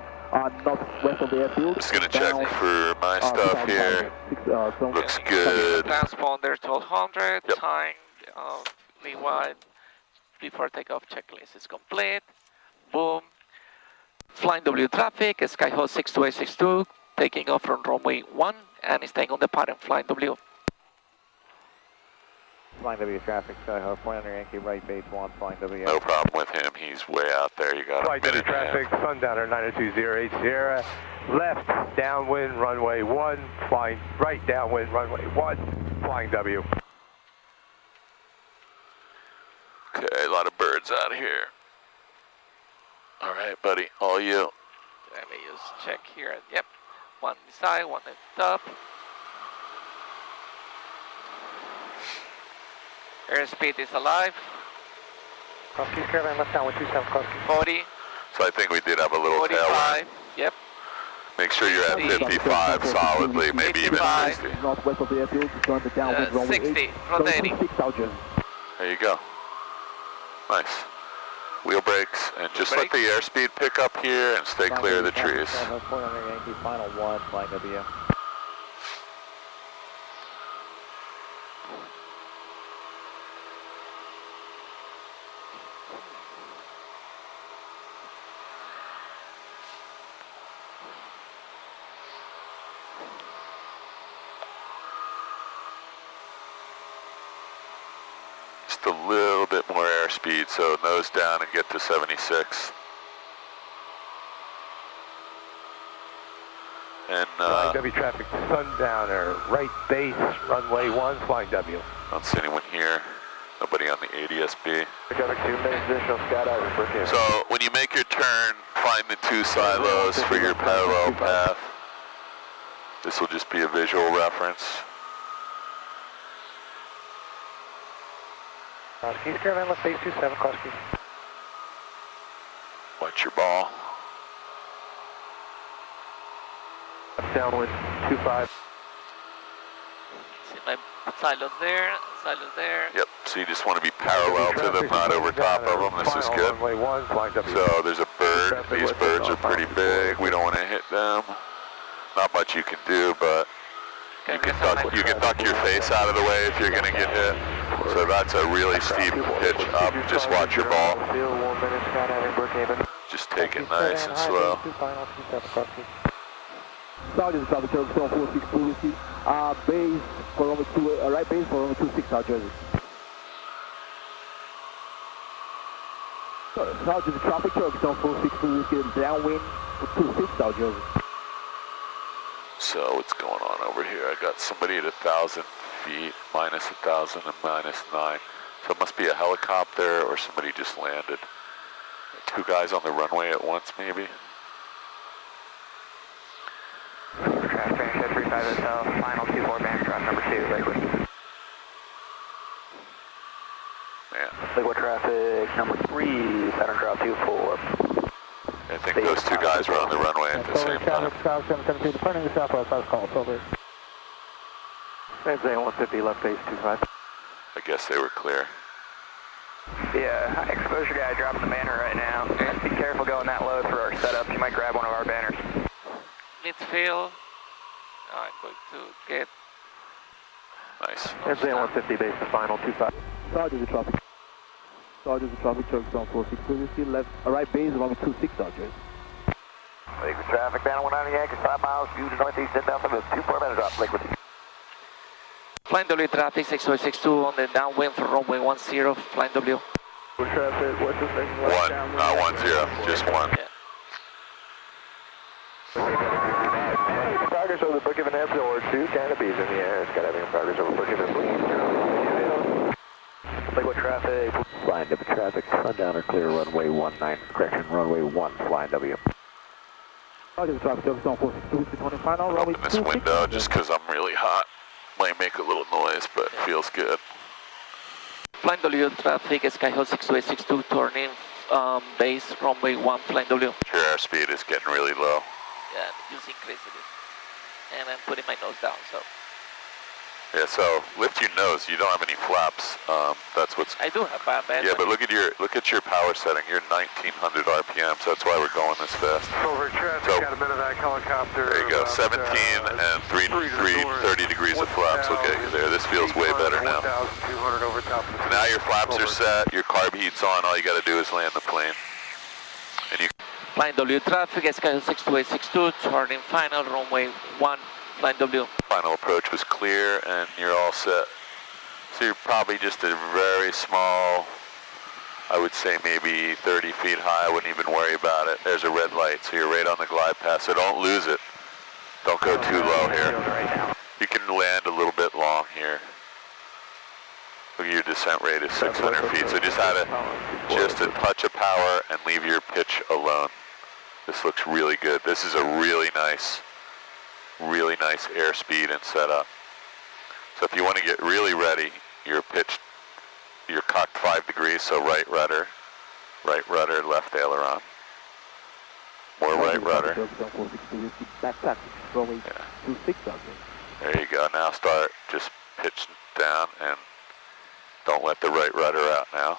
northwest of the airfield. Just gonna check for my stuff here. Looks good. Transponder 1200. Yep. Time wide. Before takeoff checklist is complete. Boom. Flying W traffic, Skyhawk 62862, taking off from runway 1 and staying on the pattern, flying W. Flying W traffic, Skyhawk 400 Yankee, right base 1, flying W. No problem with him. He's way out there. You got a Flight W minute and a half. traffic, Sundowner 92080 Sierra, left downwind runway 1, flying right downwind runway 1, flying W. Okay, a lot of birds out here. All right, buddy, all you. Let me just check here. Yep, one side, one at the top. Airspeed is alive. Cross Keys, Carolina, left down with 27 cross Keys. 40, So I think we did have a little 45, tailwind. yep. Make sure you're at 55 solidly, maybe even 55. 60. Northwest of the airfield, join the downwind runway 60, 8. rotating. 6,000. There you go. Nice. Wheel brakes, and just let the airspeed pick up here and stay clear of the trees. 400 Yankee, final 1, flying W. Just a little bit more airspeed, so nose down and get to 76. And Flying W traffic, Sundowner, right base, runway 1, flying W. don't see anyone here. Nobody on the ADSB. Traffic 2 minutes, additional skydiving for him. So when you make your turn, find the 2 silos for your parallel path. This will just be a visual reference. Cross Keys, Carolina, left base 27 cross Keys. Watch your ball. Downwind 25. See my silos there, silos there. Yep, so you just want to be parallel to them, not over top of them. This is good. Runway 1, flying W. So there's a bird. These birds are pretty big. We don't want to hit them. Not much you can do, but you can duck your face out of the way if you're going to get hit. So that's a really steep pitch up. Just watch your ball. 1 minute, skydiving Brookhaven. Just take it nice and slow. South is traffic, 7462 Whiskey. Base for runway 2, right base for runway 26 South Jersey. South is traffic, 7462 Whiskey, downwind for 26 South Jersey. So what's going on over here? I got somebody at 1,000 feet, minus 1,000 and minus 9. So it must be a helicopter or somebody just landed. 2 guys on the runway at once, maybe? Traffic, 35 Hotel, final 24 Bancroft, number 2, Lakewood. Man, Lakewood traffic, number 3, pattern drop 24. I think those 2 guys were on the runway at the same time. South 772, departing the southwest, last call, over. Same thing, 150, left base 25. I guess they were clear. Yeah, high exposure guy dropping the banner right now. Be careful going that low for our setup. You might grab one of our banners. Midfield. I'm going to get. Nice. Same 150, base to final 25. South is the traffic. South is the traffic, Turks on 46 Whiskey, left, right base along 26 South Jersey. Lakewood traffic, down 190 Yankees, 5 miles, due to northeast, inbound from the 24 minute drop, Lakewood. Flying W traffic 6062 on the downwind for runway 10, flying W. Traffic, what's the thing? 1, not 10, just 1. Yeah. Progress over the Brookhaven Airfield, or 2 canopies in the air. Skydiving progress over Brookhaven, please. Lakewood traffic. Flying W traffic, sundowner clear runway 19, correction, runway 1, flying W. Open this window just because I'm really hot. Might make a little noise, but it feels good. Flying W traffic, Skyhawk 62862, turning base, runway 1, flying W. Your airspeed is getting really low. Yeah, just increase it. And I'm putting my nose down, so. Yeah, so lift your nose. You don't have any flaps. That's what's. I do have bad. Yeah, but look at your power setting. You're 1900 RPM, so that's why we're going this fast. Over traffic, So, got a medevac helicopter. there you go. 17 and 30 degrees of flaps will get you there. This feels way better now. 1,200 over top of the So now your flaps are set. Your carb heat's on. All you got to do is land the plane. And you. Flying W traffic, Skyhawk 62862, turning final, runway 1, flying W. Final approach was clear, and you're all set. So you're probably just a very small, I would say maybe 30 feet high. I wouldn't even worry about it. There's a red light, so you're right on the glide path, so don't lose it. Don't go too low here. You can land a little bit long here. Look at your descent rate is 600 feet, so just a touch of power and leave your pitch alone. This looks really good. This is a really nice airspeed and setup. So if you want to get really ready, you're cocked 5 degrees, so right rudder, left aileron. More right rudder. Yeah. There you go. Now start just pitch down and don't let the right rudder out now.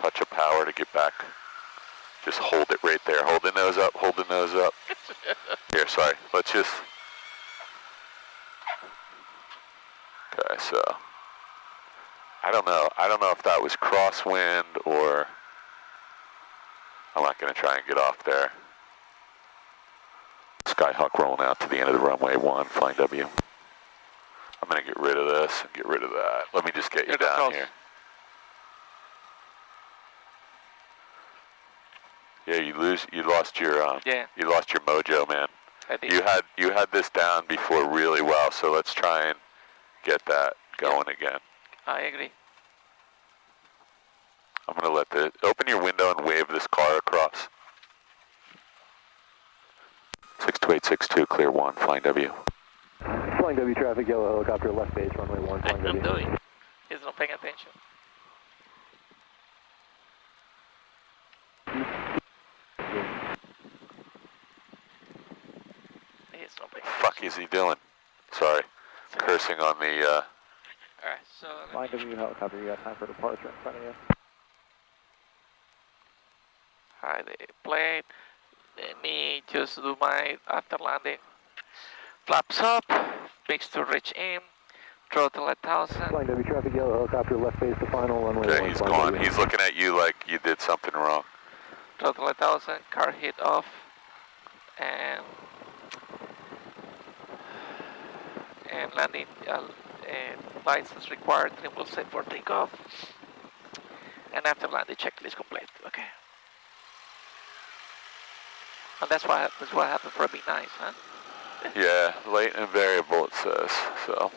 Touch of power to get back. Just hold it right there. Hold the nose up, hold the nose up. Here, sorry. Let's just... Okay, so... I don't know if that was crosswind or... I'm not going to try and get off there. Skyhawk rolling out to the end of the runway 1, flying W. I'm going to get rid of this and get rid of that. Let me just get you down here. Yeah, you lost your mojo, man. I think. You had this down before really well, so let's try and get that going again. I agree. I'm gonna open your window and wave this car across. 62862, clear 1, flying W. Flying W traffic, yellow helicopter, left base, runway 1, flying W. I'm doing. He's not paying attention. Fuck is he doing? Sorry. Cursing on the, Alright, so... Flying W helicopter, you got time for departure in front of you. Hi, the plane. Let me just do my after landing. Flaps up, makes to reach in, throttle 1,000. Flying W traffic, yellow helicopter, left base to final, runway 1. okay, he's gone. He's looking at you like you did something wrong. Throttle 1,000, car hit off, and landing license required, and we'll set for takeoff. And after landing, checklist complete. Okay. And that's what happened for a B9, huh? Yeah, late and variable it says, so.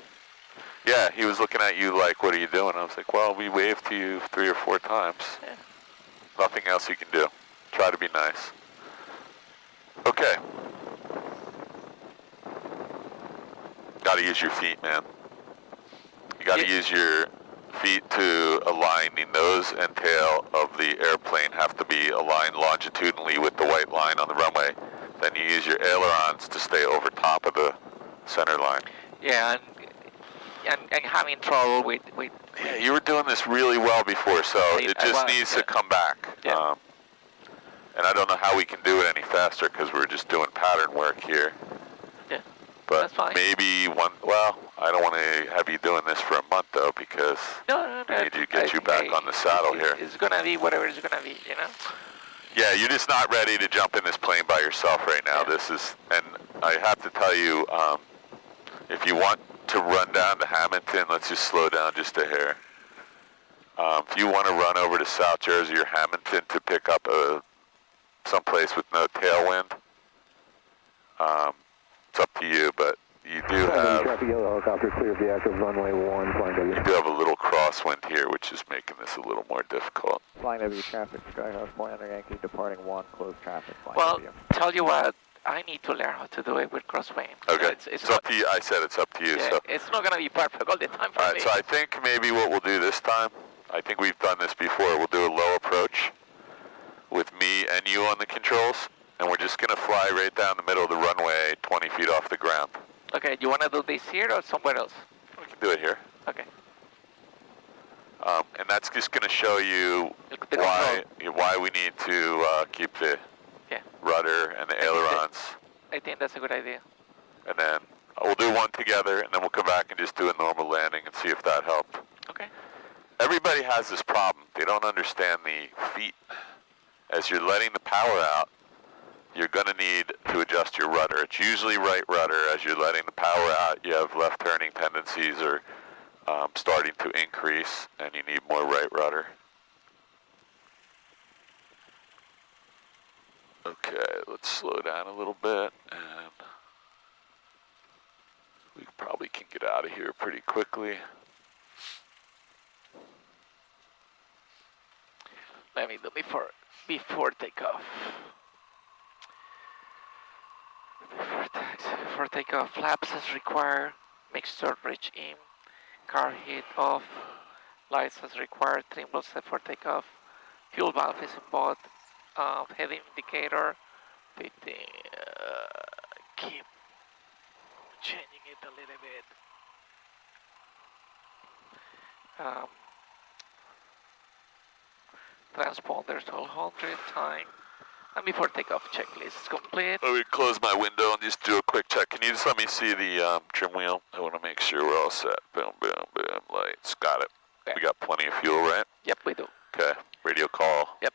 Yeah, he was looking at you like, what are you doing? I was like, well, we waved to you 3 or 4 times. Yeah. Nothing else you can do. Try to be nice. Okay. Gotta use your feet, man. You gotta use your feet to align. The nose and tail of the airplane have to be aligned longitudinally with the white line on the runway. Then you use your ailerons to stay over top of the center line. Yeah, and having trouble with yeah, you were doing this really well before, so it just needs to come back. Yeah. And I don't know how we can do it any faster because we're just doing pattern work here. Yeah, but that's fine. Maybe well, I don't want to have you doing this for a month though, because no, I need to get you back on the saddle here. It's gonna be whatever it's gonna be, you know? Yeah, you're just not ready to jump in this plane by yourself right now. Yeah. This is, and I have to tell you, if you want to run down to Hamilton, let's just slow down just a hair. If you want to run over to South Jersey or Hamilton to pick up someplace with no tailwind, it's up to you, but you do have... Traffic yellow helicopter clear of the active runway 1, flying W. You do have a little crosswind here, which is making this a little more difficult. Flying W traffic, Skyhawk, 400 Yankee, departing 1, close traffic, flying Well, W. tell you what, I need to learn how to do it with crosswind. Okay, it's it's up to you. I said it's up to you. Yeah, So. it's not going to be perfect all the time for All right, me. so I think maybe what we'll do this time, I think we've done this before, we'll do a low approach with me and you on the controls, and we're just going to fly right down the middle of the runway, 20 feet off the ground. Okay, you want to do this here or somewhere else? We can do it here. Okay. And that's just going to show you why we need to keep the rudder and the ailerons. I think that's a good idea. And then we'll do one together, and then we'll come back and just do a normal landing and see if that helped. Okay. Everybody has this problem. They don't understand the feet. As you're letting the power out, you're going to need to adjust your rudder. It's usually right rudder. As you're letting the power out, you have left turning tendencies or starting to increase, and you need more right rudder. Okay, let's slow down a little bit, and we probably can get out of here pretty quickly. Let me do before takeoff. Before takeoff, flaps as required, mixture reach in, car heat off, lights as required, trim will set for takeoff, fuel valve is in both, heading indicator, 15, keep changing it a little bit. Transponders 1200, time, and before takeoff checklist is complete. Let me close my window and just do a quick check. Can you just let me see the trim wheel? I want to make sure we're all set. Boom, boom, boom, lights, got it. Okay. We got plenty of fuel, right? Yep, we do. Okay, radio call. Yep.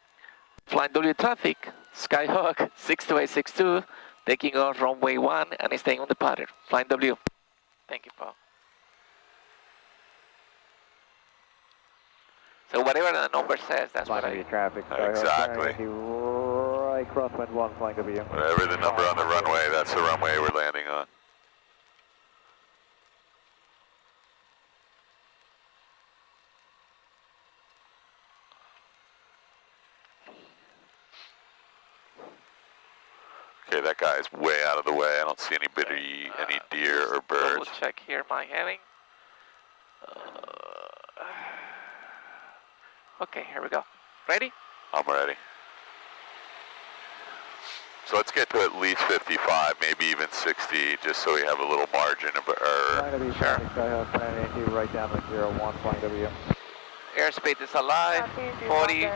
Flying W traffic, Skyhawk 62862, taking off runway 1 and staying on the pattern. Flying W. Thank you, Paul. So whatever the number says, that's Flying what I... W traffic, Skyhawk, Exactly. Yankee, right crosswind 1, flying W. Whatever the number on the runway, that's the runway we're landing on. Okay, that guy is way out of the way. I don't see any deer or birds. Double check here my heading. Okay, here we go. Ready? I'm ready. So let's get to at least 55, maybe even 60, just so we have a little margin of error. Flying W traffic, Skyhawk, 400 Yankee, right down with 01, flying W. Airspeed is alive. 40,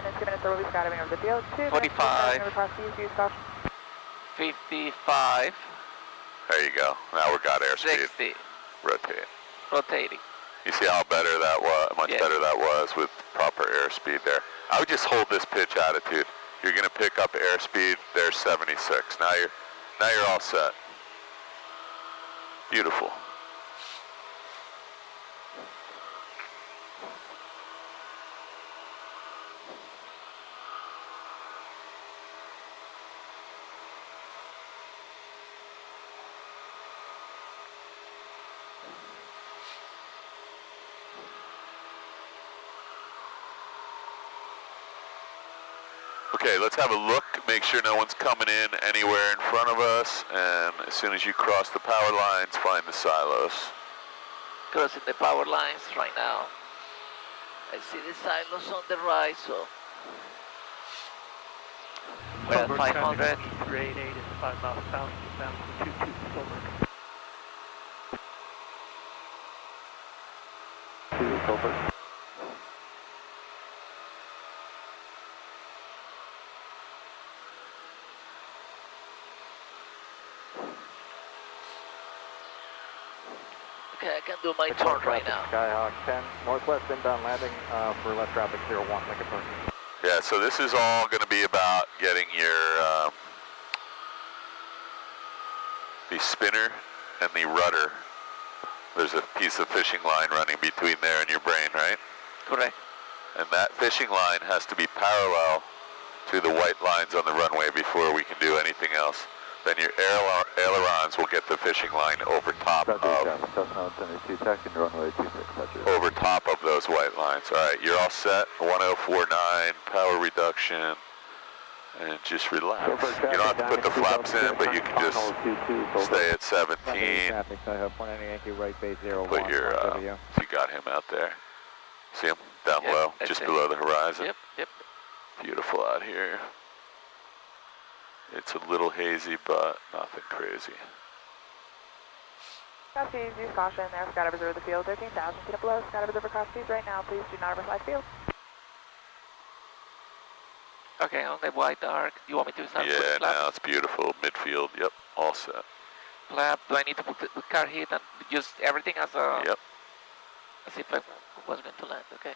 45, 55, There you go. Now we got airspeed. 60, Rotate. rotating. You see how better that was? Much Yeah. better that was with proper airspeed there. I would just hold this pitch attitude. You're going to pick up airspeed. There's 76. Now you're all set. Beautiful. Okay, let's have a look, make sure no one's coming in anywhere in front of us, and as soon as you cross the power lines, find the silos. Crossing the power lines right now. I see the silos on the right, so... We're at 500. 388 is 5 miles south, bound to 22 Silver. Silver. Okay, I can do my turn right now. Skyhawk 10, northwest inbound landing for left traffic 01, Lincoln Park. Yeah, so this is all going to be about getting your the spinner and the rudder. There's a piece of fishing line running between there and your brain, right? Correct. And that fishing line has to be parallel to the white lines on the runway before we can do anything else. then your ailerons will get the fishing line over top of those white lines. All right, you're all set. 1049, power reduction, and just relax. You don't have to put the flaps in, but you can just stay at 17. Put your, you got him out there. See him down low, just below the horizon? Yep, yep. Beautiful out here. It's a little hazy, but nothing crazy. Cross Keys, use caution there. Sky divers over the field, 13,000 feet up below. Sky divers over Cross Keys right now. Please do not overfly the field. Okay, on the white arc, you want me to start with Yeah, flap? now it's beautiful. Midfield, yep, all set. Flap, do I need to put the car heat and just everything as a... Yep. As if I was going to land, okay.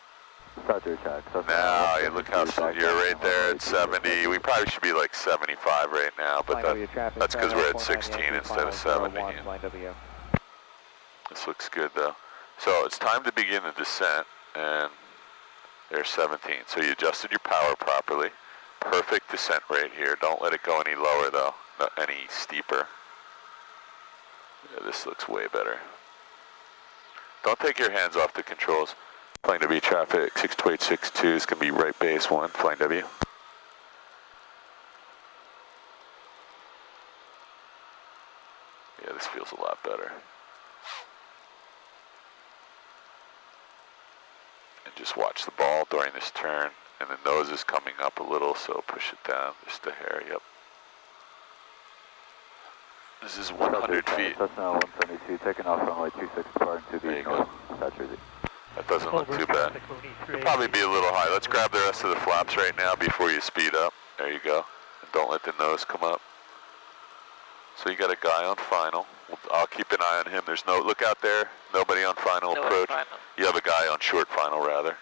Now, you look how you're right there at 70. We probably should be like 75 right now, but that's because we're at 16 instead of 17. This looks good though. So it's time to begin the descent, and there's 17. So you adjusted your power properly. Perfect descent right here. Don't let it go any lower though, not any steeper. Yeah, this looks way better. Don't take your hands off the controls. Flying W traffic, 62862 is going to be right base 1, flying W. Yeah, this feels a lot better. And just watch the ball during this turn, and the nose is coming up a little, so push it down just a hair, yep. This is 100 feet. That's now 172, taking off runway 26, departing to the north, South Jersey. That doesn't look too bad. It'll probably be a little high. Let's grab the rest of the flaps right now before you speed up. There you go. And don't let the nose come up. So you got a guy on final. I'll keep an eye on him. There's no, look out there, nobody on final approach. You have a guy on short final rather.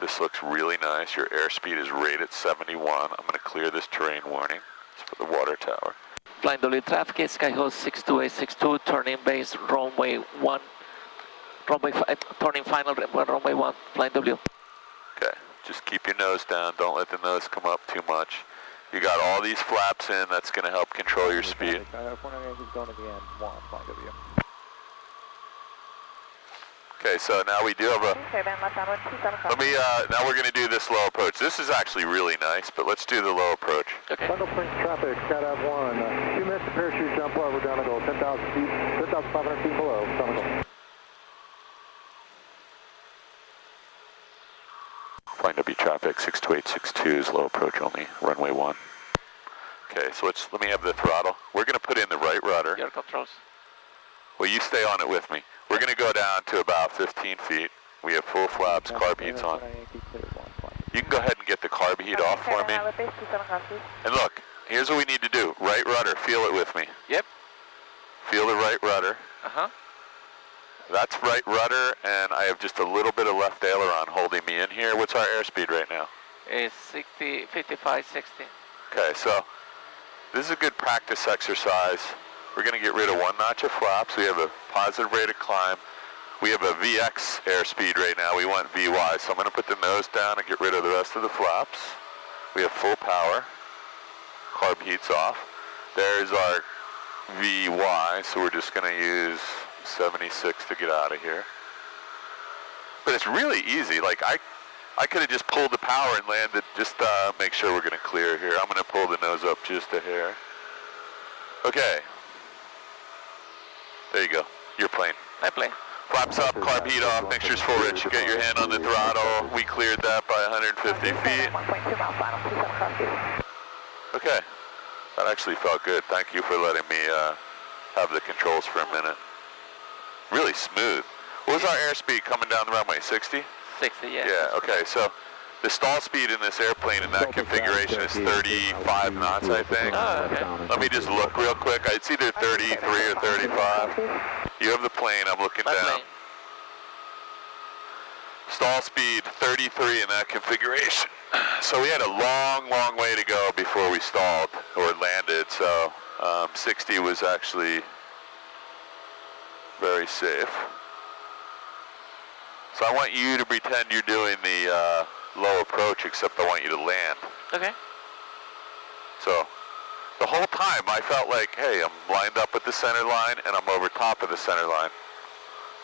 This looks really nice. Your airspeed is rated 71. I'm going to clear this terrain warning. It's for the water tower. Flying W traffic, Skyhost 62862, turning base, runway 1. Runway turning final, runway 1, flying W. Okay, just keep your nose down. Don't let the nose come up too much. You got all these flaps in. That's going to help control your speed. Okay, so now we do have a... Let me, now we're going to do this low approach. This is actually really nice, but let's do the low approach. Okay. Bundle Springs traffic, Skydive 1, 2 minutes to parachute jump over, down to go, 10,000 feet, 10,500 feet below, down to go. Flying W traffic, 62862 is low approach only, runway 1. Okay, so let me have the throttle. We're going to put in the right rudder. Your controls. Well, you stay on it with me. We're going to go down to about 15 feet. We have full flaps, carb heat's on. You can go ahead and get the carb heat off for me. And look, here's what we need to do. Right rudder, feel it with me. Yep. Feel the right rudder. Uh-huh. That's right rudder, and I have just a little bit of left aileron holding me in here. What's our airspeed right now? It's 60, 55, 60. Okay, so this is a good practice exercise. We're going to get rid of 1 notch of flaps. We have a positive rate of climb. We have a VX airspeed right now. We want VY, so I'm going to put the nose down and get rid of the rest of the flaps. We have full power. Carb heat's off. There's our VY, so we're just going to use 76 to get out of here. But it's really easy. Like I could have just pulled the power and landed. Just make sure we're going to clear here. I'm going to pull the nose up just a hair. Okay. There you go. Your plane. My plane. Flaps up, carb heat off, mixture's full rich. Get your hand on the throttle. We cleared that by 150 feet. Okay. That actually felt good. Thank you for letting me have the controls for a minute. Really smooth. What was our airspeed coming down the runway? 60? 60, yeah. Yeah, okay. So the stall speed in this airplane in that configuration is 35 knots, I think. Oh, okay. Let me just look real quick. It's either 33 or 35. You have the plane. I'm looking My down. plane. Stall speed 33 in that configuration. So we had a long, long way to go before we stalled or landed. So 60 was actually very safe. So I want you to pretend you're doing the low approach, except I want you to land. Okay. So The whole time I felt like, hey, I'm lined up with the center line and I'm over top of the center line.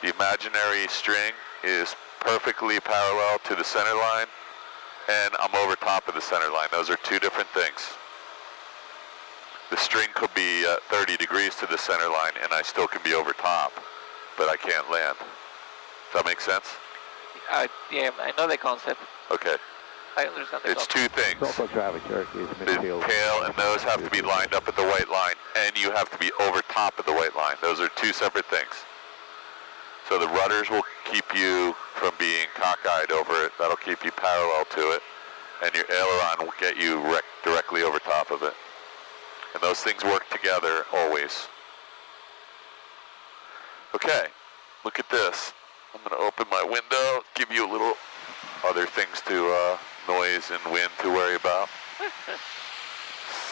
The imaginary string is perfectly parallel to the center line and I'm over top of the center line. Those are two different things. The string could be 30 degrees to the center line and I still can be over top, but I can't land. Does that make sense? Yeah, I know the concept. Okay. I understand the It's concept. two things. Sulfur traffic, Cherokee is The midfield. tail and nose have to be lined up at the white line, and you have to be over top of the white line. Those are two separate things. So the rudders will keep you from being cockeyed over it. That'll keep you parallel to it, and your aileron will get you directly over top of it. And those things work together always. Okay, look at this. I'm going to open my window, give you a little other things to noise and wind to worry about.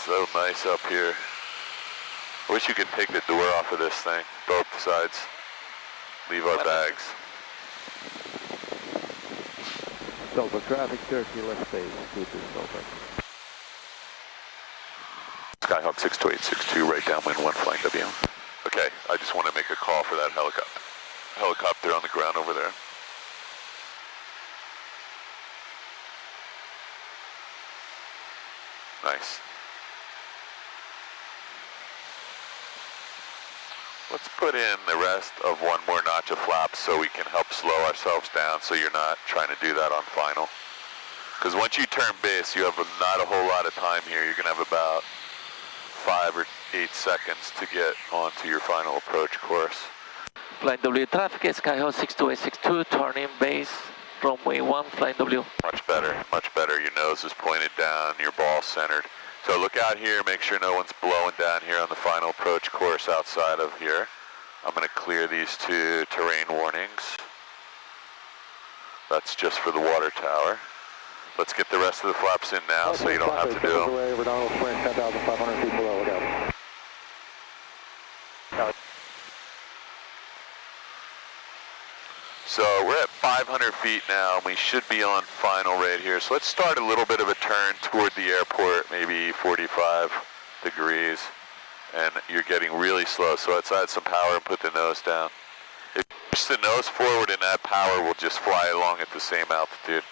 So nice up here. I wish you could take the door off of this thing, both sides. Leave our bags. Sulfur traffic, Cherokee, left base, 22 Sulfur. Skyhawk 62862, right downwind 1 flying W. Okay, I just want to make a call for that helicopter on the ground over there. Nice. Let's put in the rest of one more notch of flaps so we can help slow ourselves down so you're not trying to do that on final. Because once you turn base, you have not a whole lot of time here. You're going to have about 5 or 8 seconds to get onto your final approach course. Flying W traffic, Skyhawk 62862, turning base, runway 1, flying W. Much better, much better. Your nose is pointed down, your ball centered. So look out here, make sure no one's blowing down here on the final approach course outside of here. I'm going to clear these two terrain warnings. That's just for the water tower. Let's get the rest of the flaps in now so you don't have to do them. Over Donald Springs, 10,500 feet below, look out. So we're at 500 feet now, and we should be on final right here. So let's start a little bit of a turn toward the airport, maybe 45 degrees, and you're getting really slow. So let's add some power and put the nose down. If you push the nose forward, and that power will just fly along at the same altitude.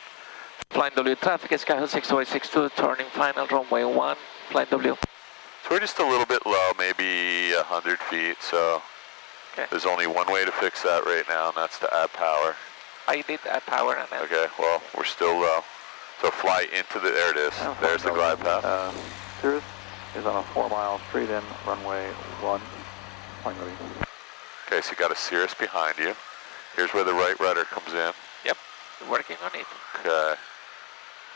Flying W traffic, Skyhawk 62862, turning final, runway 1, flying W. So we're just a little bit low, maybe 100 feet, so okay. There's only one way to fix that right now, and that's to add power. I did add power and then... Okay, well, we're still low. So fly into the, there it is. There's the glide path. Cirrus is on a 4-mile straight in, runway 1, flying W. Okay, so you got a Cirrus behind you. Here's where the right rudder comes in. Yep, working on it. Okay,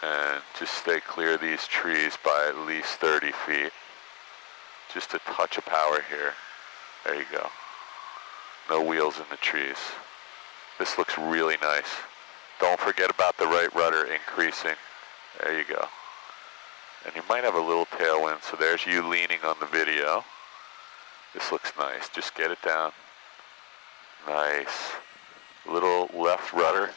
and just stay clear of these trees by at least 30 feet. Just a touch of power here. There you go. No wheels in the trees. This looks really nice. Don't forget about the right rudder increasing. There you go. And you might have a little tailwind, so there's you leaning on the video. This looks nice. Just get it down. Nice. Little left rudder.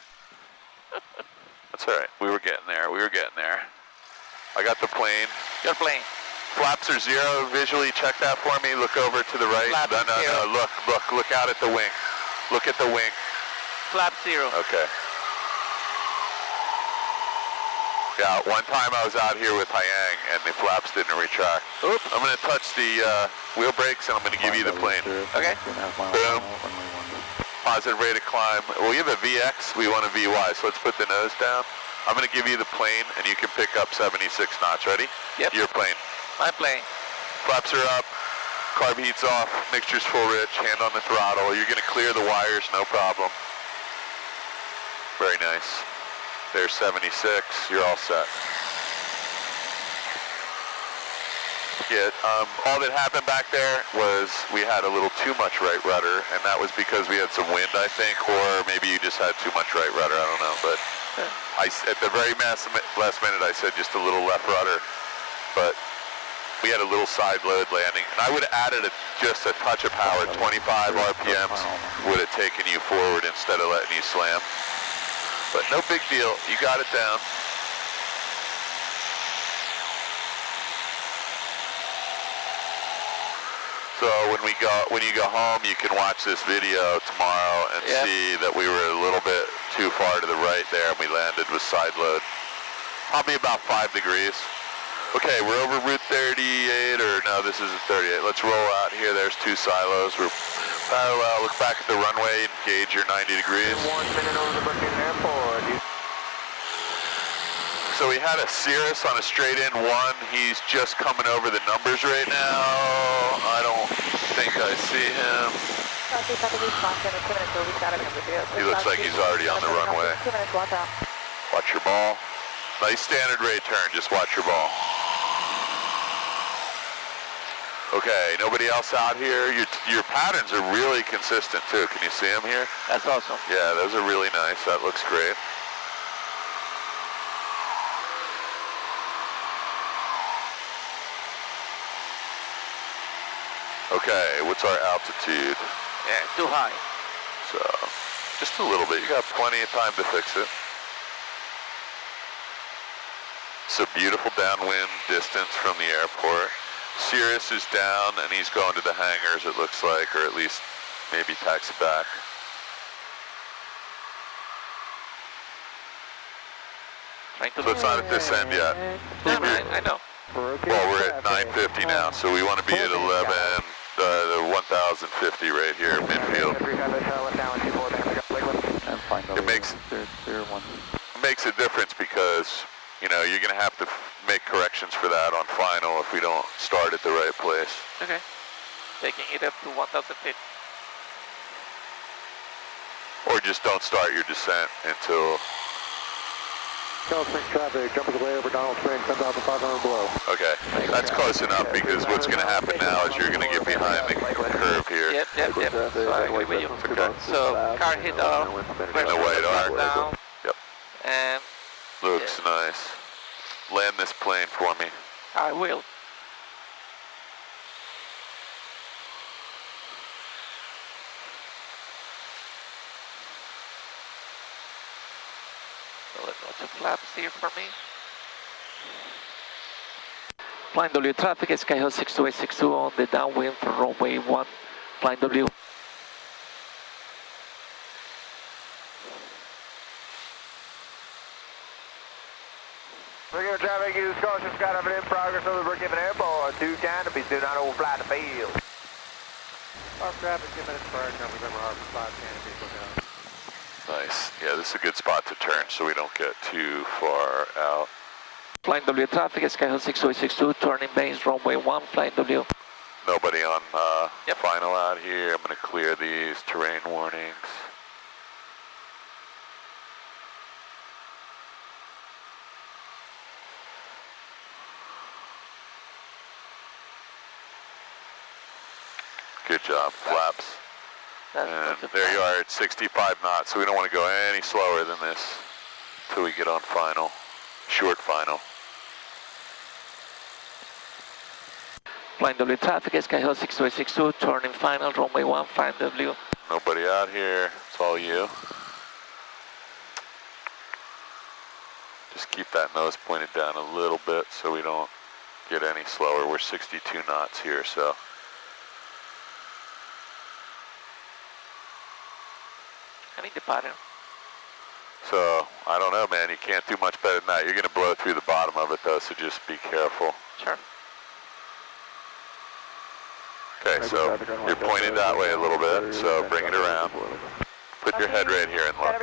That's all right. We were getting there. We were getting there. I got the plane. Your plane. Flaps are 0. Visually check that for me. Look over to the right. Flap No. Look out at the wing. Look at the wing. Flap 0. Okay. Yeah, one time I was out here with Hyang and the flaps didn't retract. Oops. I'm going to touch the wheel brakes and I'm going to give you the plane. Okay. Boom. Positive rate of climb. Well, we have a VX, we want a VY, so let's put the nose down. I'm going to give you the plane and you can pick up 76 knots. Ready? Yep. Your plane. My plane. Flaps are up, carb heat's off, mixture's full rich, hand on the throttle. You're going to clear the wires, no problem. Very nice. There's 76, you're all set. Yeah, all that happened back there was we had a little too much right rudder, and that was because we had some wind, I think, or maybe you just had too much right rudder, I don't know. But at the very last minute, I said just a little left rudder, but we had a little side load landing. And I would have added just a touch of power, 25 RPMs would have taken you forward instead of letting you slam. But no big deal, you got it down. So when you go home, you can watch this video tomorrow and see that we were a little bit too far to the right there, and we landed with side load. Probably about 5 degrees. Okay, we're over Route 38, or no, this isn't 38. Let's roll out here. There's 2 silos. We're parallel. Look back at the runway and gauge your 90 degrees. 1 minute over the Brookhaven Airport. So we had a Cirrus on a straight in 1. He's just coming over the numbers right now. I don't think I see him. He looks like he's already on the runway. 2 minutes, watch out. Watch your ball. Nice standard rate turn, just watch your ball. Okay, nobody else out here? Your patterns are really consistent too. Can you see them here? That's awesome. Yeah, those are really nice. That looks great. Okay, what's our altitude? Yeah, too high. So, just a little bit. You got plenty of time to fix it. It's a beautiful downwind distance from the airport. Cirrus is down and he's going to the hangars, it looks like, or at least maybe taxi back. So it's not at this end yet. No, I know. Well, we're at 950 now, so we want to be at 11, the 1050 right here, midfield. It makes a difference because, you know, you're going to have to make corrections for that on final if we don't start at the right place. Okay. Taking it up to 1050. Or just don't start your descent until... Donald Springs traffic, jumping away over Donald Springs, 10,500 below. Okay, that's close enough because what's going to happen now is you're going to get behind the curve here. Yep. So I agree with you. Okay. So car hit off, In the white arc. down, Yep. and Looks nice. Land this plane for me. I will. Lots of flaps here for me. Flying W traffic, Skyhawk 62862 on the downwind from runway 1. Flying W. Brookhaven traffic, use caution, skydiver in progress over the Brookhaven Airport. 2 canopies, do not overfly the field. Our traffic, 2 minutes prior, cover River Harbor, 5 canopies, look out. Nice. Yeah, this is a good spot to turn so we don't get too far out. Flying W traffic, Skyhawk 62862, turning base, runway 1, flying W. Nobody on final out here. I'm going to clear these terrain warnings. Good job, flaps. And there you are at 65 knots, so we don't want to go any slower than this until we get on final, short final. Flying W traffic, Skyhawk 62862, turning final, runway 1, flying W. Nobody out here, it's all you. Just keep that nose pointed down a little bit so we don't get any slower. We're 62 knots here, so. I need the pattern. So, I don't know, man. You can't do much better than that. You're going to blow through the bottom of it, though, so just be careful. Sure. Okay, so you're pointed that way a little bit, so bring it around. Put your head right here and look.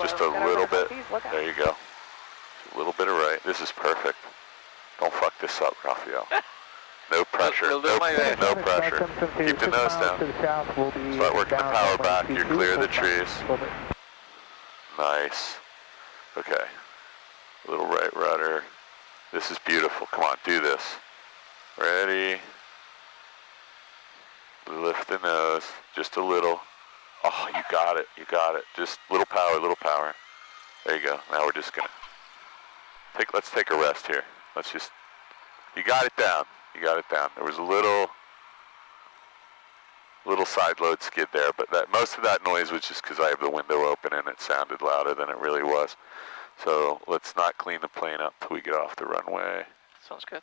Just a little bit. There you go. Just a little bit of right. This is perfect. Don't fuck this up, Rafael. No pressure. No pressure. Keep the nose down. Start working the power back. You're clear of the trees. Nice. Okay. A little right rudder. This is beautiful. Come on, do this. Ready. Lift the nose. Just a little. Oh, you got it. You got it. Just little power, little power. There you go. Now we're just going to let's take a rest here. Let's just, you got it down. You got it down. There was a little side load skid there, but most of that noise was just because I have the window open and it sounded louder than it really was. So let's not clean the plane up till we get off the runway. Sounds good.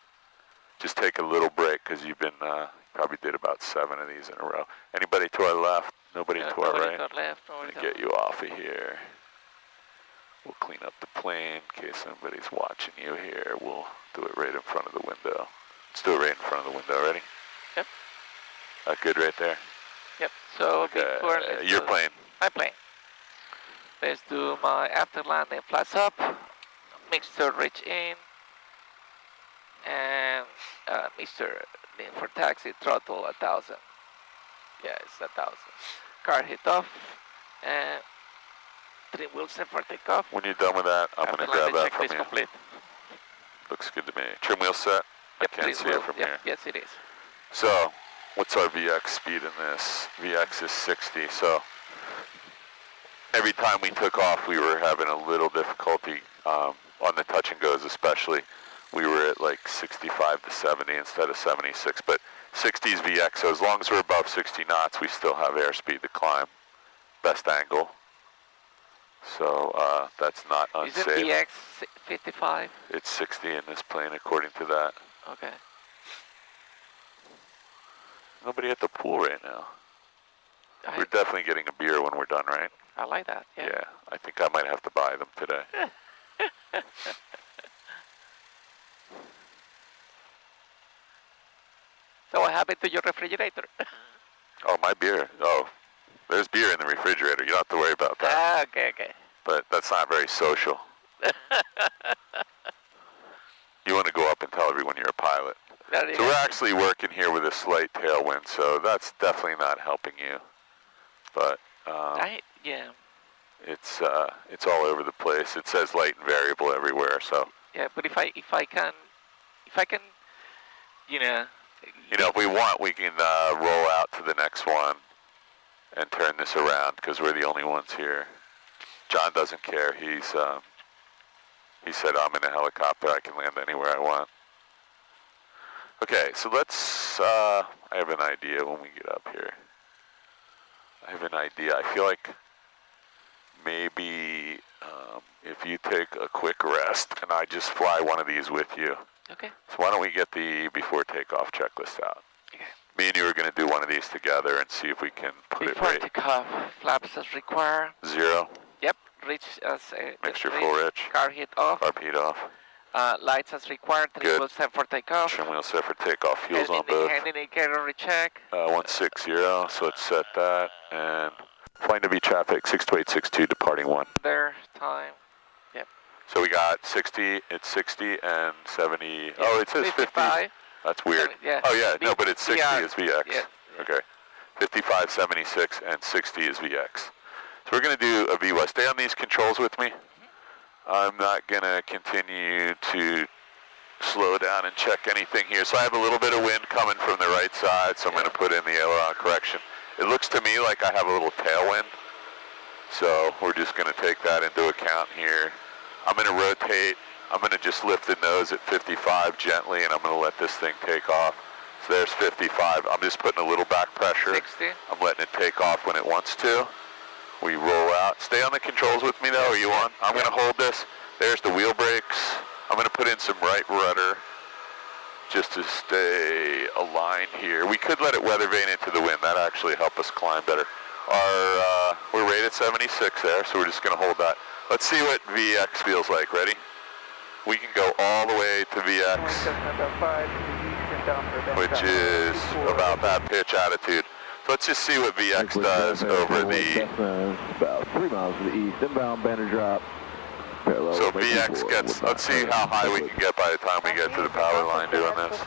Just take a little break because you've been Probably did about 7 of these in a row. Anybody to our left? Nobody to our right? To our left, nobody Get you off of here. We'll clean up the plane in case somebody's watching you here. We'll do it right in front of the window. Let's do it right in front of the window. Ready? Yep. Good right there? Yep. So before your plane. My plane. Let's do my after landing flaps up. Mixture reach in. And Mr. for taxi throttle 1,000. Yeah, it's 1,000. Car hit off. And trim wheel set for takeoff. When you're done with that, I'm going to grab that from you. Complete. Looks good to me. Trim wheel set? Yep, I can't see it from here. Yes, it is. So, what's our VX speed in this? VX is 60, so every time we took off, we were having a little difficulty on the touch and goes especially. We were at like 65 to 70 instead of 76, but 60 is VX, so as long as we're above 60 knots, we still have airspeed to climb. Best angle. So that's not unsafe. Is it VX 55? It's 60 in this plane according to that. Okay. Nobody at the pool right now. We're definitely getting a beer when we're done, right? I like that, yeah. Yeah, I think I might have to buy them today. So what happened to your refrigerator? Oh, my beer. Oh, there's beer in the refrigerator. You don't have to worry about that. Ah, okay. But that's not very social. You want to go up and tell everyone you're a pilot. So we're actually working here with a slight tailwind, so that's definitely not helping you. But it's all over the place. It says light and variable everywhere. So yeah, but if I can, if we want, we can roll out to the next one and turn this around because we're the only ones here. John doesn't care. He said, I'm in a helicopter. I can land anywhere I want. Okay, so let's, I have an idea when we get up here. I have an idea. I feel like maybe if you take a quick rest and I just fly one of these with you. Okay. So why don't we get the before takeoff checklist out? Okay. Me and you are going to do one of these together and see if we can put it right. Before takeoff, flaps as required. 0. Yep, reach as a... Mixture full rich. Car hit off. Car heat off. Lights as required. Trim wheel set for takeoff. Trim wheel set for takeoff. Fuels on both. Hand indicator recheck. 160, so let's set that. And flying to be traffic, 62862, departing 1. There, time. Yep. So we got 60, it's 60 and 70. Yeah, oh, it says 55. 50. That's weird. Yeah. Oh, yeah, no, but it's 60 VR. is VX. Yeah. Okay. 55, 76, and 60 is VX. So we're going to do a VWES. Stay on these controls with me. I'm not going to continue to slow down and check anything here. So I have a little bit of wind coming from the right side, so I'm going to put in the aileron correction. It looks to me like I have a little tailwind, so we're just going to take that into account here. I'm going to rotate. I'm going to just lift the nose at 55 gently, and I'm going to let this thing take off. So there's 55. I'm just putting a little back pressure. 60. I'm letting it take off when it wants to. We roll out. Stay on the controls with me, though. Are you on? I'm going to hold this. There's the wheel brakes. I'm going to put in some right rudder just to stay aligned here. We could let it weather vane into the wind. That'd actually help us climb better. We're rated 76 there, so we're just going to hold that. Let's see what VX feels like. Ready? We can go all the way to VX, which is about that pitch attitude. So let's just see what VX does over the... About 3 miles to the east, inbound banner drop. So VX gets, let's see how high we can get by the time we get to the power line doing this.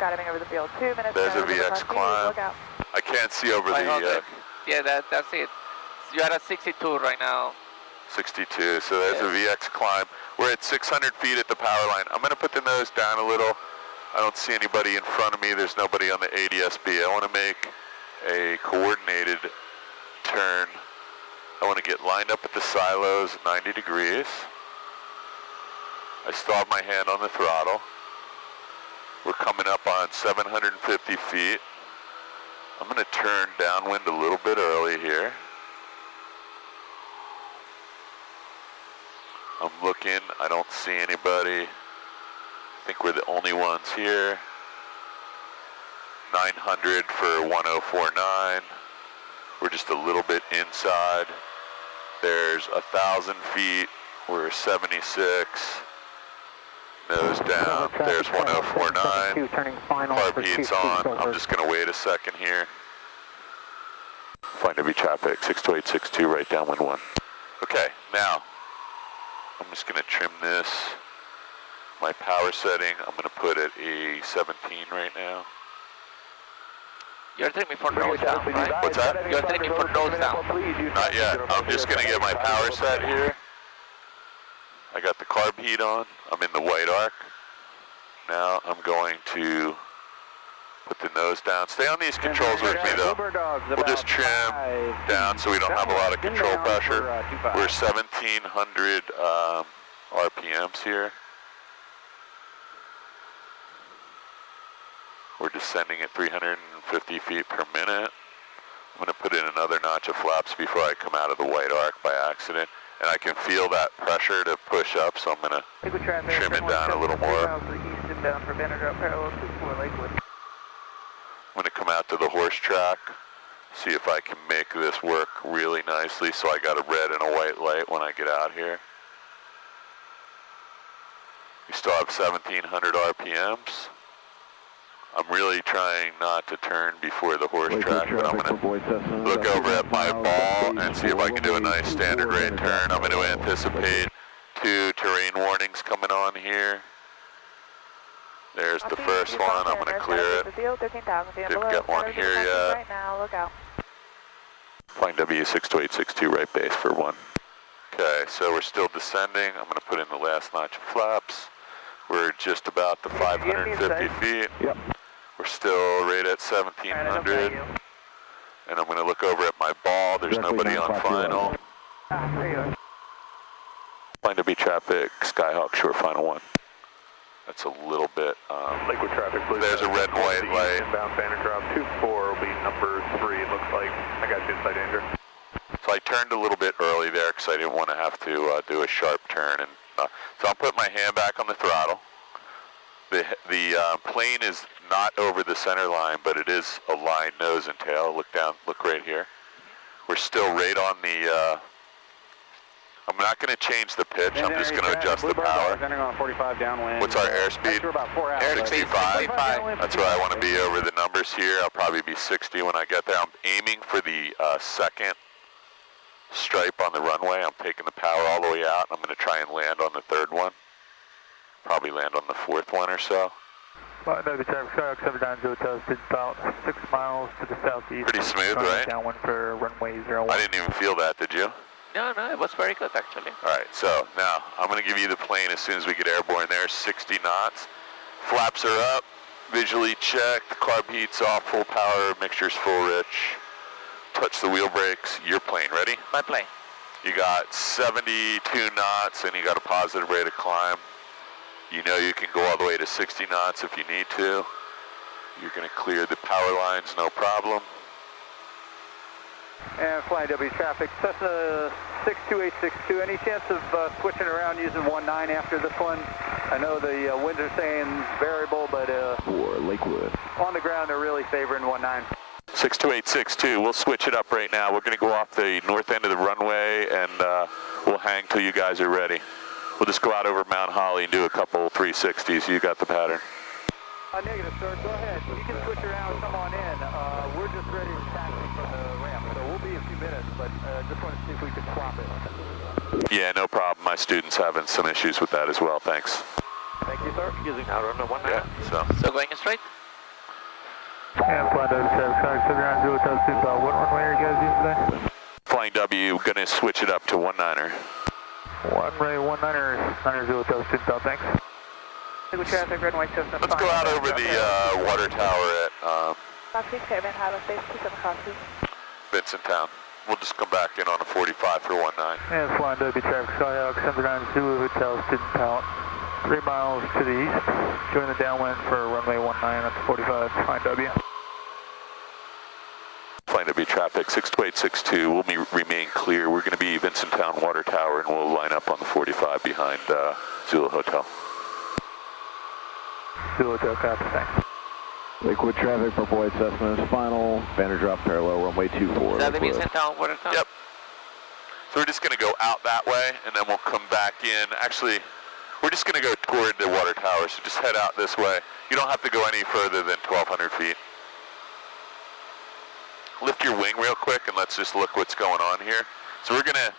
There's a VX climb. I can't see over the... Yeah, that's it. You're at 62 right now. 62, so there's a VX climb. We're at 600 feet at the power line. I'm going to put the nose down a little. I don't see anybody in front of me. There's nobody on the ADSB. I want to make a coordinated turn. I want to get lined up at the silos, 90 degrees. I still have my hand on the throttle. We're coming up on 750 feet. I'm going to turn downwind a little bit early here. I'm looking, I don't see anybody. I think we're the only ones here. 900 for 1049. We're just a little bit inside. There's 1,000 feet. We're 76. Nose down. There's 1049. Carb heat's on. I'm just going to wait a second here. Flying W traffic 62862 right downwind 1. Okay, now I'm just going to trim this. My power setting, I'm going to put at a 17 right now. You're taking me for nose down, right? What's that? You're taking me for nose down. Not yet. I'm just going to get my power set here. I got the carb heat on. I'm in the white arc. Now I'm going to put the nose down. Stay on these controls with me though. We'll just trim down so we don't have a lot of control pressure. We're 1,700 RPMs here. We're descending at 350 feet per minute. I'm going to put in another notch of flaps before I come out of the white arc by accident. And I can feel that pressure to push up, so I'm going to trim it down a little more. I'm going to come out to the horse track, see if I can make this work really nicely, so I got a red and a white light when I get out here. We still have 1,700 RPMs. I'm really trying not to turn before the horse track, but I'm going to look over at my ball and see if I can do a nice standard rate turn. I'm going to anticipate 2 terrain warnings coming on here. There's the first one. I'm going to clear it. Didn't get one here yet. Flying W62862 right base for 1. Okay, so we're still descending. I'm going to put in the last notch of flaps. We're just about to 550 feet. Yep. We're still right at 1,700. And I'm going to look over at my ball. There's nobody on final. Flying W traffic, Skyhawk, short final 1. That's a little bit. Liquid traffic, please. There's a red and white light. Inbound Banner drop 24 will be number 3, it looks like. I got you inside danger. So I turned a little bit early there because I didn't want to have to do a sharp turn. And so I'll put my hand back on the throttle. The plane is not over the center line, but it is a line nose and tail. Look down, look right here. We're still right on the, I'm not going to change the pitch. I'm just going to adjust the power. On 45 downwind. What's our airspeed? Airspeed 65. That's where I want to be over the numbers here. I'll probably be 60 when I get there. I'm aiming for the second stripe on the runway. I'm taking the power all the way out. I'm going to try and land on the third one. Probably land on the fourth one or so. Navy traffic, Skyhawk 790 toasted about 6 miles to the southeast. Pretty smooth, right? Downwind for runway 01. I didn't even feel that, did you? No, it was very good actually. All right, so now I'm going to give you the plane as soon as we get airborne there. 60 knots. Flaps are up. Visually checked. Carb heat's off. Full power. Mixture's full rich. Touch the wheel brakes. Your plane. Ready? My plane. You got 72 knots and you got a positive rate of climb. You know you can go all the way to 60 knots if you need to. You're going to clear the power lines, no problem. And Flying W traffic, Cessna 62862. Any chance of switching around using 19 after this one? I know the winds are saying variable, but For Lakewood. on the ground they're really favoring 19. 62862, we'll switch it up right now. We're going to go off the north end of the runway and we'll hang till you guys are ready. We'll just go out over Mount Holly and do a couple 360s. You got the pattern. Negative, sir. Go ahead. You can switch around. Come on in. We're just ready to taxi from the ramp, so we'll be a few minutes, but just want to see if we could swap it. Yeah, no problem. My student's having some issues with that as well. Thanks. Thank you, sir. Using our runway 19. Yeah, So going straight? And Flying W traffic, Skyhawk 790 toasted. What runway are you guys using today? Flying W, going to switch it up to 19er. Runway 19er, 90 toasted. Thanks. Traffic, red and white system. Let's go out over the water tower at Vincenttown. We'll just come back in on a 45 for 19. And Flying W traffic, Skyhawk 790 Hotel Student Town. 3 miles to the east. Join the downwind for runway 19 at the 45. Flying W. Flying W traffic 62862. We'll remain clear. We're going to be Vincenttown Water Tower and we'll line up on the 45 behind Zulu Hotel. Zulu Hotel, copy, thanks. Liquid traffic for Boyd assessment is final. Banner drop parallel, runway 24. Is that the Vincent Town water tower? Yep. So we're just going to go out that way, and then we'll come back in. Actually, we're just going to go toward the water tower, so just head out this way. You don't have to go any further than 1,200 feet. Lift your wing real quick, and let's just look what's going on here. So we're going to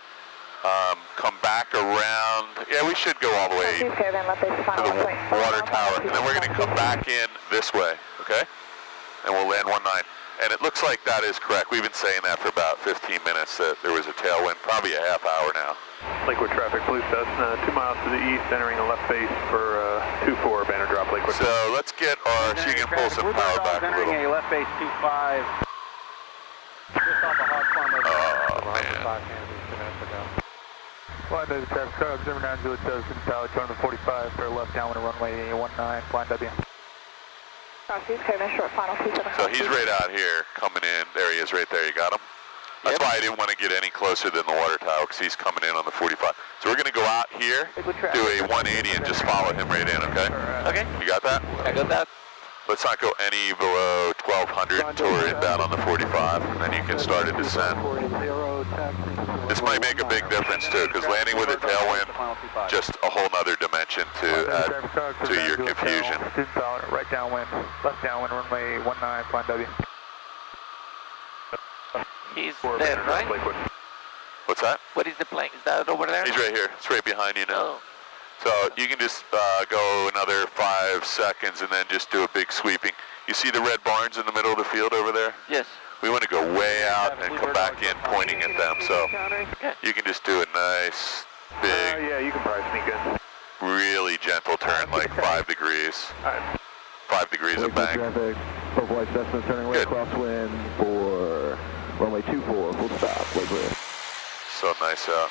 come back around. Yeah, we should go all the way to the water tower, and then we're going to come back in this way, okay? And we'll land 19. And it looks like that is correct. We've been saying that for about 15 minutes, that there was a tailwind, probably a half hour now. Liquid traffic, Blue Cessna, 2 miles to the east, entering a left base for 24, banner drop liquid. So let's get our, so you can pull some power back a little. Entering a left base 25. Just off a hot farmer. Oh, man. Flying W traffic, car observer 9 Tower, join the 45 for left downwind runway 19, flying W. So he's right out here, coming in. There he is right there, you got him? That's why I didn't want to get any closer than the water tower, because he's coming in on the 45. So we're going to go out here, do a 180, and just follow him right in, okay? Okay. You got that? I got that. Let's not go any below 1,200 until we're inbound on the 45, and then you can start a descent. This might make a big difference too, because landing with a tailwind, just a whole nother dimension to add to your confusion. Right downwind, left downwind, runway 19, flying W. He's there, right? What's that? What is the plane? Is that over there? He's right here. It's right behind you now. Oh. So you can just go another 5 seconds and then just do a big sweeping. You see the red barns in the middle of the field over there? Yes. We want to go way out and come back in pointing at them. So you can just do a nice, big, Yeah, you can probably sneak in. really gentle turn, like 5 degrees. 5 degrees of bank. Traffic for Boyd assessment, turning right crosswind for runway 24, full stop, liquid. So nice out.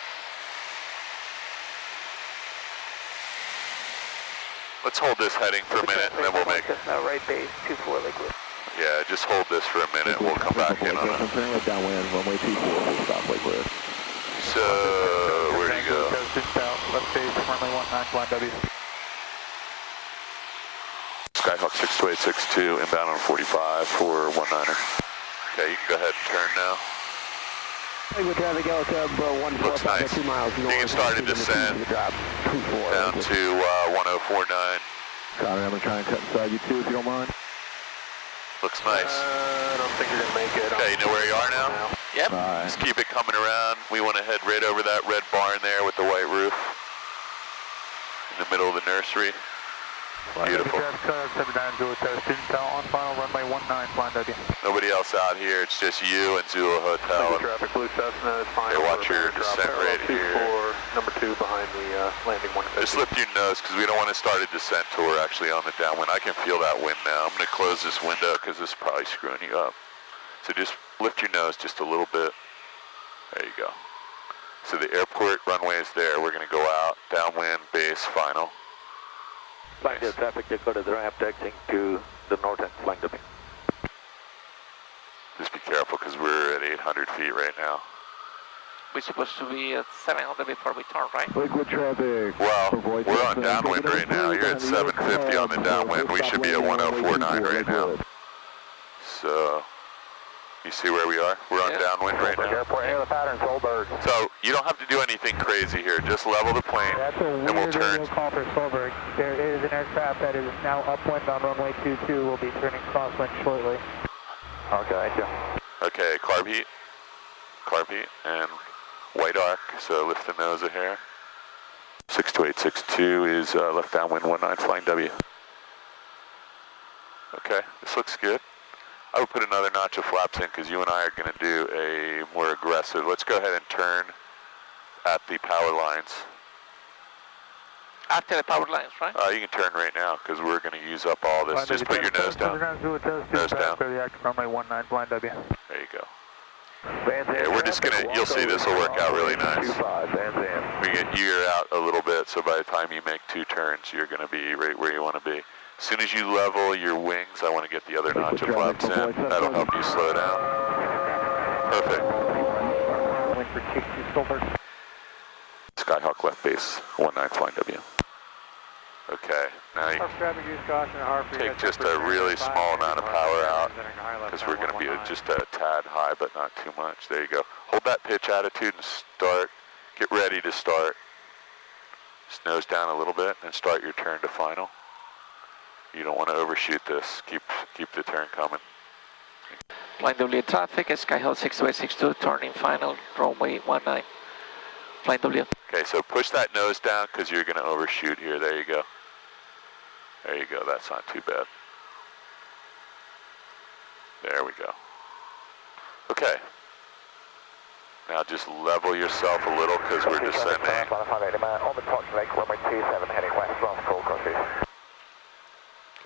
Let's hold this heading for a minute, and then we'll make. Right base 24 liquid. Yeah, just hold this for a minute. We'll come back in on it. Turning right downwind, runway 24, full stop, liquid. So where do you go? Left base, runway 19, flying W. Skyhawk 62862 inbound on 45 for 19er. Okay, you can go ahead and turn now. Liquid traffic, Yellow Cub, 14, Looks nice. 2 miles You north. can start to descend down to 1049. Connor, I'm going to try and cut inside you too, if you don't mind. Looks nice. I don't think you're going to make it. Okay, you know where you are now? Yep. Alright. Just keep it coming around. We want to head right over that red barn there with the white roof. In the middle of the nursery. Beautiful. On final runway 19, flying W. Nobody else out here. It's just you and Zula Hotel. Traffic, Blue Cessna is fine. Okay, watch your descent right here. Number 2 behind the landing 150. Just lift your nose, because we don't want to start a descent tour actually on the downwind. I can feel that wind now. I'm going to close this window because this is probably screwing you up. So just lift your nose just a little bit. There you go. So the airport runway is there. We're going to go out, downwind, base, final. Flying nice. Traffic, Dakota, the ramp taxiing to the north end, flying W. Just be careful, because we're at 800 feet right now. We're supposed to be at 700 before we turn, right? Liquid traffic. Well, we're on downwind right now. You're at 750 on the downwind. We should be at 1049 right now. So, you see where we are? We're on downwind right now. Airport, the pattern, Solberg. So, you don't have to do anything crazy here. Just level the plane, and we'll turn. Call for Solberg. There is an aircraft that is now upwind on runway 22. We'll be turning crosswind shortly. Okay, thank you. Okay, carb heat, and white arc, so lift the nose a hair. 62862 is left downwind 19, flying W. Okay, this looks good. I would put another notch of flaps in, because you and I are going to do a more aggressive. Let's go ahead and turn at the power lines. After the power lines, right? You can turn right now, because we're going to use up all this. Just put your nose down. Nose down. Runway 19, flying W. There you go. Yeah, we're just going to, you'll see this will work out really nice. We get you're out a little bit, so by the time you make 2 turns, you're going to be right where you want to be. As soon as you level your wings, I want to get the other notch of flaps in. That'll help you slow down. Perfect. Skyhawk left base, 19 flying W. Okay, now you traffic use caution, take just a really small amount of power out because we're going to be just a tad high, but not too much. There you go. Hold that pitch attitude and start. Get ready to start. Just nose down a little bit and start your turn to final. You don't want to overshoot this. Keep the turn coming. Flying W traffic, Skyhawk 6262, turning final, runway 19. Flying W. Okay, so push that nose down because you're going to overshoot here. There you go. There you go. That's not too bad. There we go. Okay. Now just level yourself a little because we're descending. On the Torch Lake, runway 27, heading west, last call, crosses.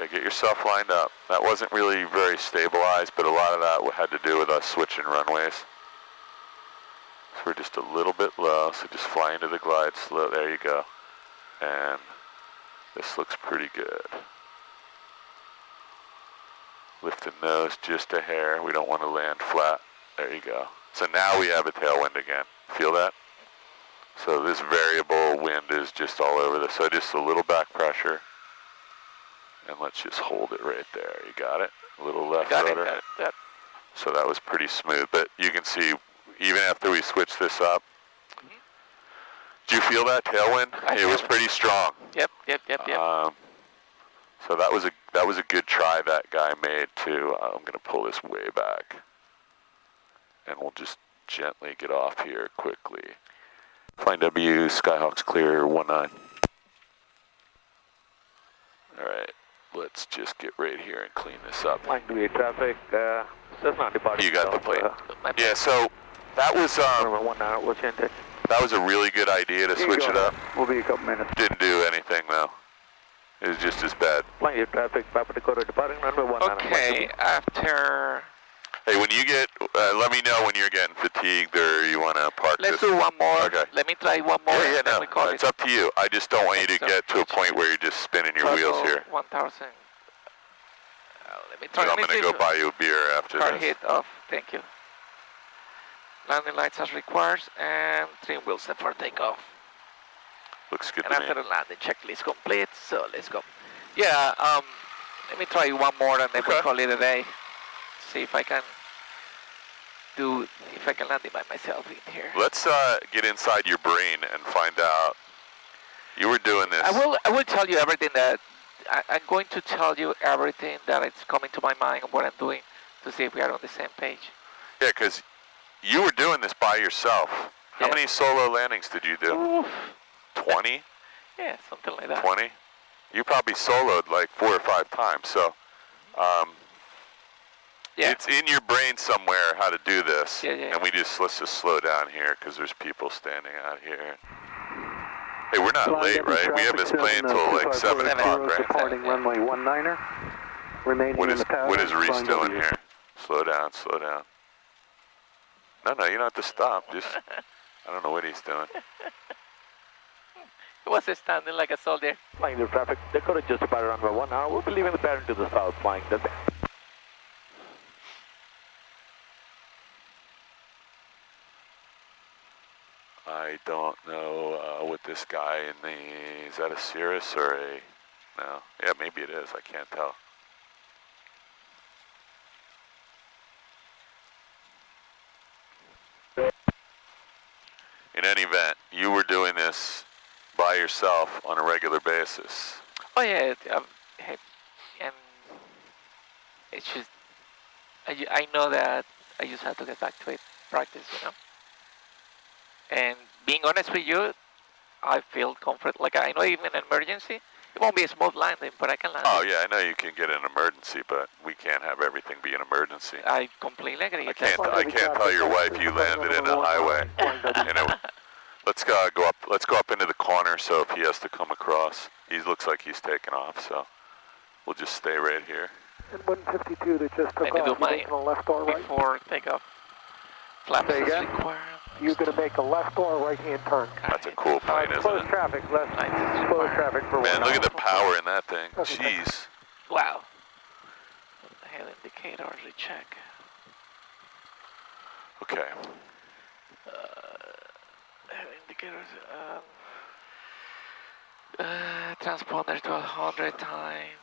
Okay, get yourself lined up. That wasn't really very stabilized, but a lot of that had to do with us switching runways. So we're just a little bit low, so just fly into the glide slow. There you go. And this looks pretty good. Lift the nose just a hair. We don't want to land flat. There you go. So now we have a tailwind again. Feel that? So this variable wind is just all over this. So just a little back pressure. And let's just hold it right there. You got it? A little left rotor. Yep. So that was pretty smooth. But you can see, even after we switched this up, did you feel that tailwind? It was pretty strong. Yep. So that was a good try that guy made too. I'm going to pull this way back. And we'll just gently get off here quickly. Flying W, Skyhawk's clear, 19. All right, let's just get right here and clean this up. Flying W traffic, not departing. You got the plane. Yeah, so that was that was a really good idea to switch it up. We'll be a couple minutes. Didn't do anything though. It was just as bad. Flying traffic, Papa Dakota departing runway 19. Okay, after... Hey, when you get, let me know when you're getting fatigued or you want to park Let's this. do one more. Okay. Let me try one more. Yeah, and then we call it's it. up to you. I just don't want you to get to a point where you're just spinning your wheels here. 1,000. Let me try. I'm going to go buy you a beer after car this. hit off. Thank you. Landing lights as required and trim wheels set for takeoff. Looks good And to me. after the landing checklist complete, so let's go. Yeah, let me try one more and then we call it a day. See if I can land it by myself in here. Let's get inside your brain and find out. You were doing this. I will tell you everything that I'm going to tell you everything that is coming to my mind and what I'm doing to see if we are on the same page. Yeah, because you were doing this by yourself. How Yeah. many solo landings did you do? Oof. 20? Yeah, something like that. 20? You probably soloed like 4 or 5 times. So Yeah. it's in your brain somewhere how to do this. Yeah. And let's just slow down here because there's people standing out here. Hey, we're not late, right? We have this plane until like 7 o'clock, right? Departing runway 19er. Remaining What in is the tower. Reese doing here? Slow down, slow down. No, you don't have to stop. Just, I don't know what he's doing. He was standing like a soldier. Flying the traffic. Dakota just about runway 19. We'll be leaving the pattern to the south, flying the... I don't know what this guy in the, is that a Cirrus or a, no. Yeah, maybe it is, I can't tell. In any event, you were doing this by yourself on a regular basis. Oh yeah, and it's just, I know that I just have to get back to it, practice, you know. And being honest with you, I feel comfort. Like I know even in an emergency, it won't be a smooth landing, but I can land. Oh yeah, I know you can get an emergency, but we can't have everything be an emergency. I completely agree. I can't tell your wife you landed in a highway. You know, let's go up into the corner. So if he has to come across, he looks like he's taking off. So we'll just stay right here. And 152 that just took Maybe do off. my You're making a left or right? before takeoff. Flaps is required. You're going to make a left or right-hand turn. That's a cool plane, isn't Close it? traffic, left. Lights is Close required. traffic for Man, 1 look hour. at the power in that thing. Jeez. Wow. Head indicators, recheck. Okay. Head indicators. Transponder to 100 time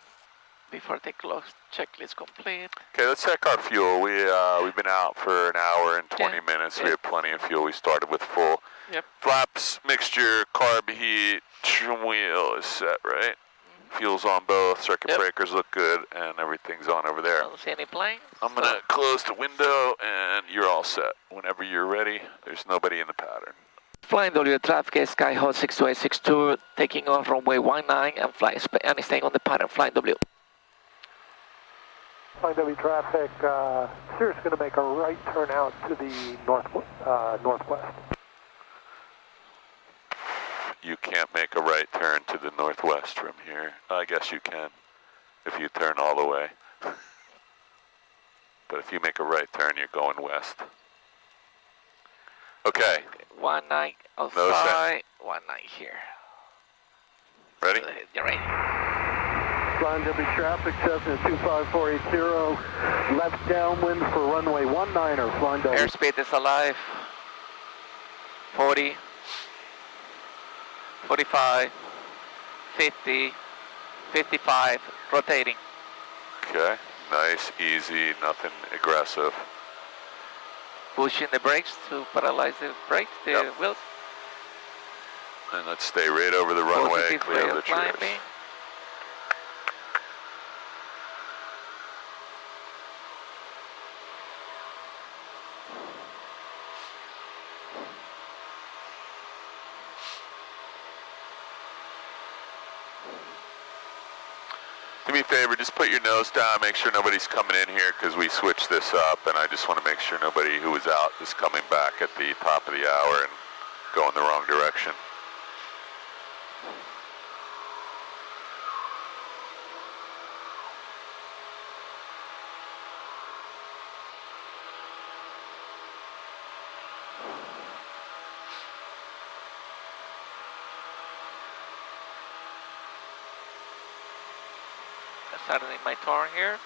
before the clock checklist complete. Okay, let's check our fuel. We've been out for an hour and 20 minutes. We have plenty of fuel. We started with full. Yep. Flaps, mixture, carb heat, trim wheel is set, right? Fuel's on both, circuit breakers look good, and everything's on over there. I don't see any plane. I'm going to close the window, and you're all set. Whenever you're ready, there's nobody in the pattern. Flying W traffic, Skyhawk 62862, taking off runway 19 and staying on the pattern, flying W. Flying W traffic, Sirius going to make a right turn out to the northwest. You can't make a right turn to the northwest from here. I guess you can, if you turn all the way. But if you make a right turn, you're going west. Okay. 19 outside, 19 here. Ready? You're ready. Flying W traffic, Cessna 25480, left downwind for runway 19 or flying W. Airspeed is alive. 40, 45, 50, 55, rotating. Okay, nice, easy, nothing aggressive. Pushing the brakes to paralyze the brakes, the wheels. And let's stay right over the runway, clear of the trees. Do me a favor, just put your nose down, make sure nobody's coming in here because we switched this up, and I just want to make sure nobody who was out is coming back at the top of the hour and going the wrong direction. Starting my turn here.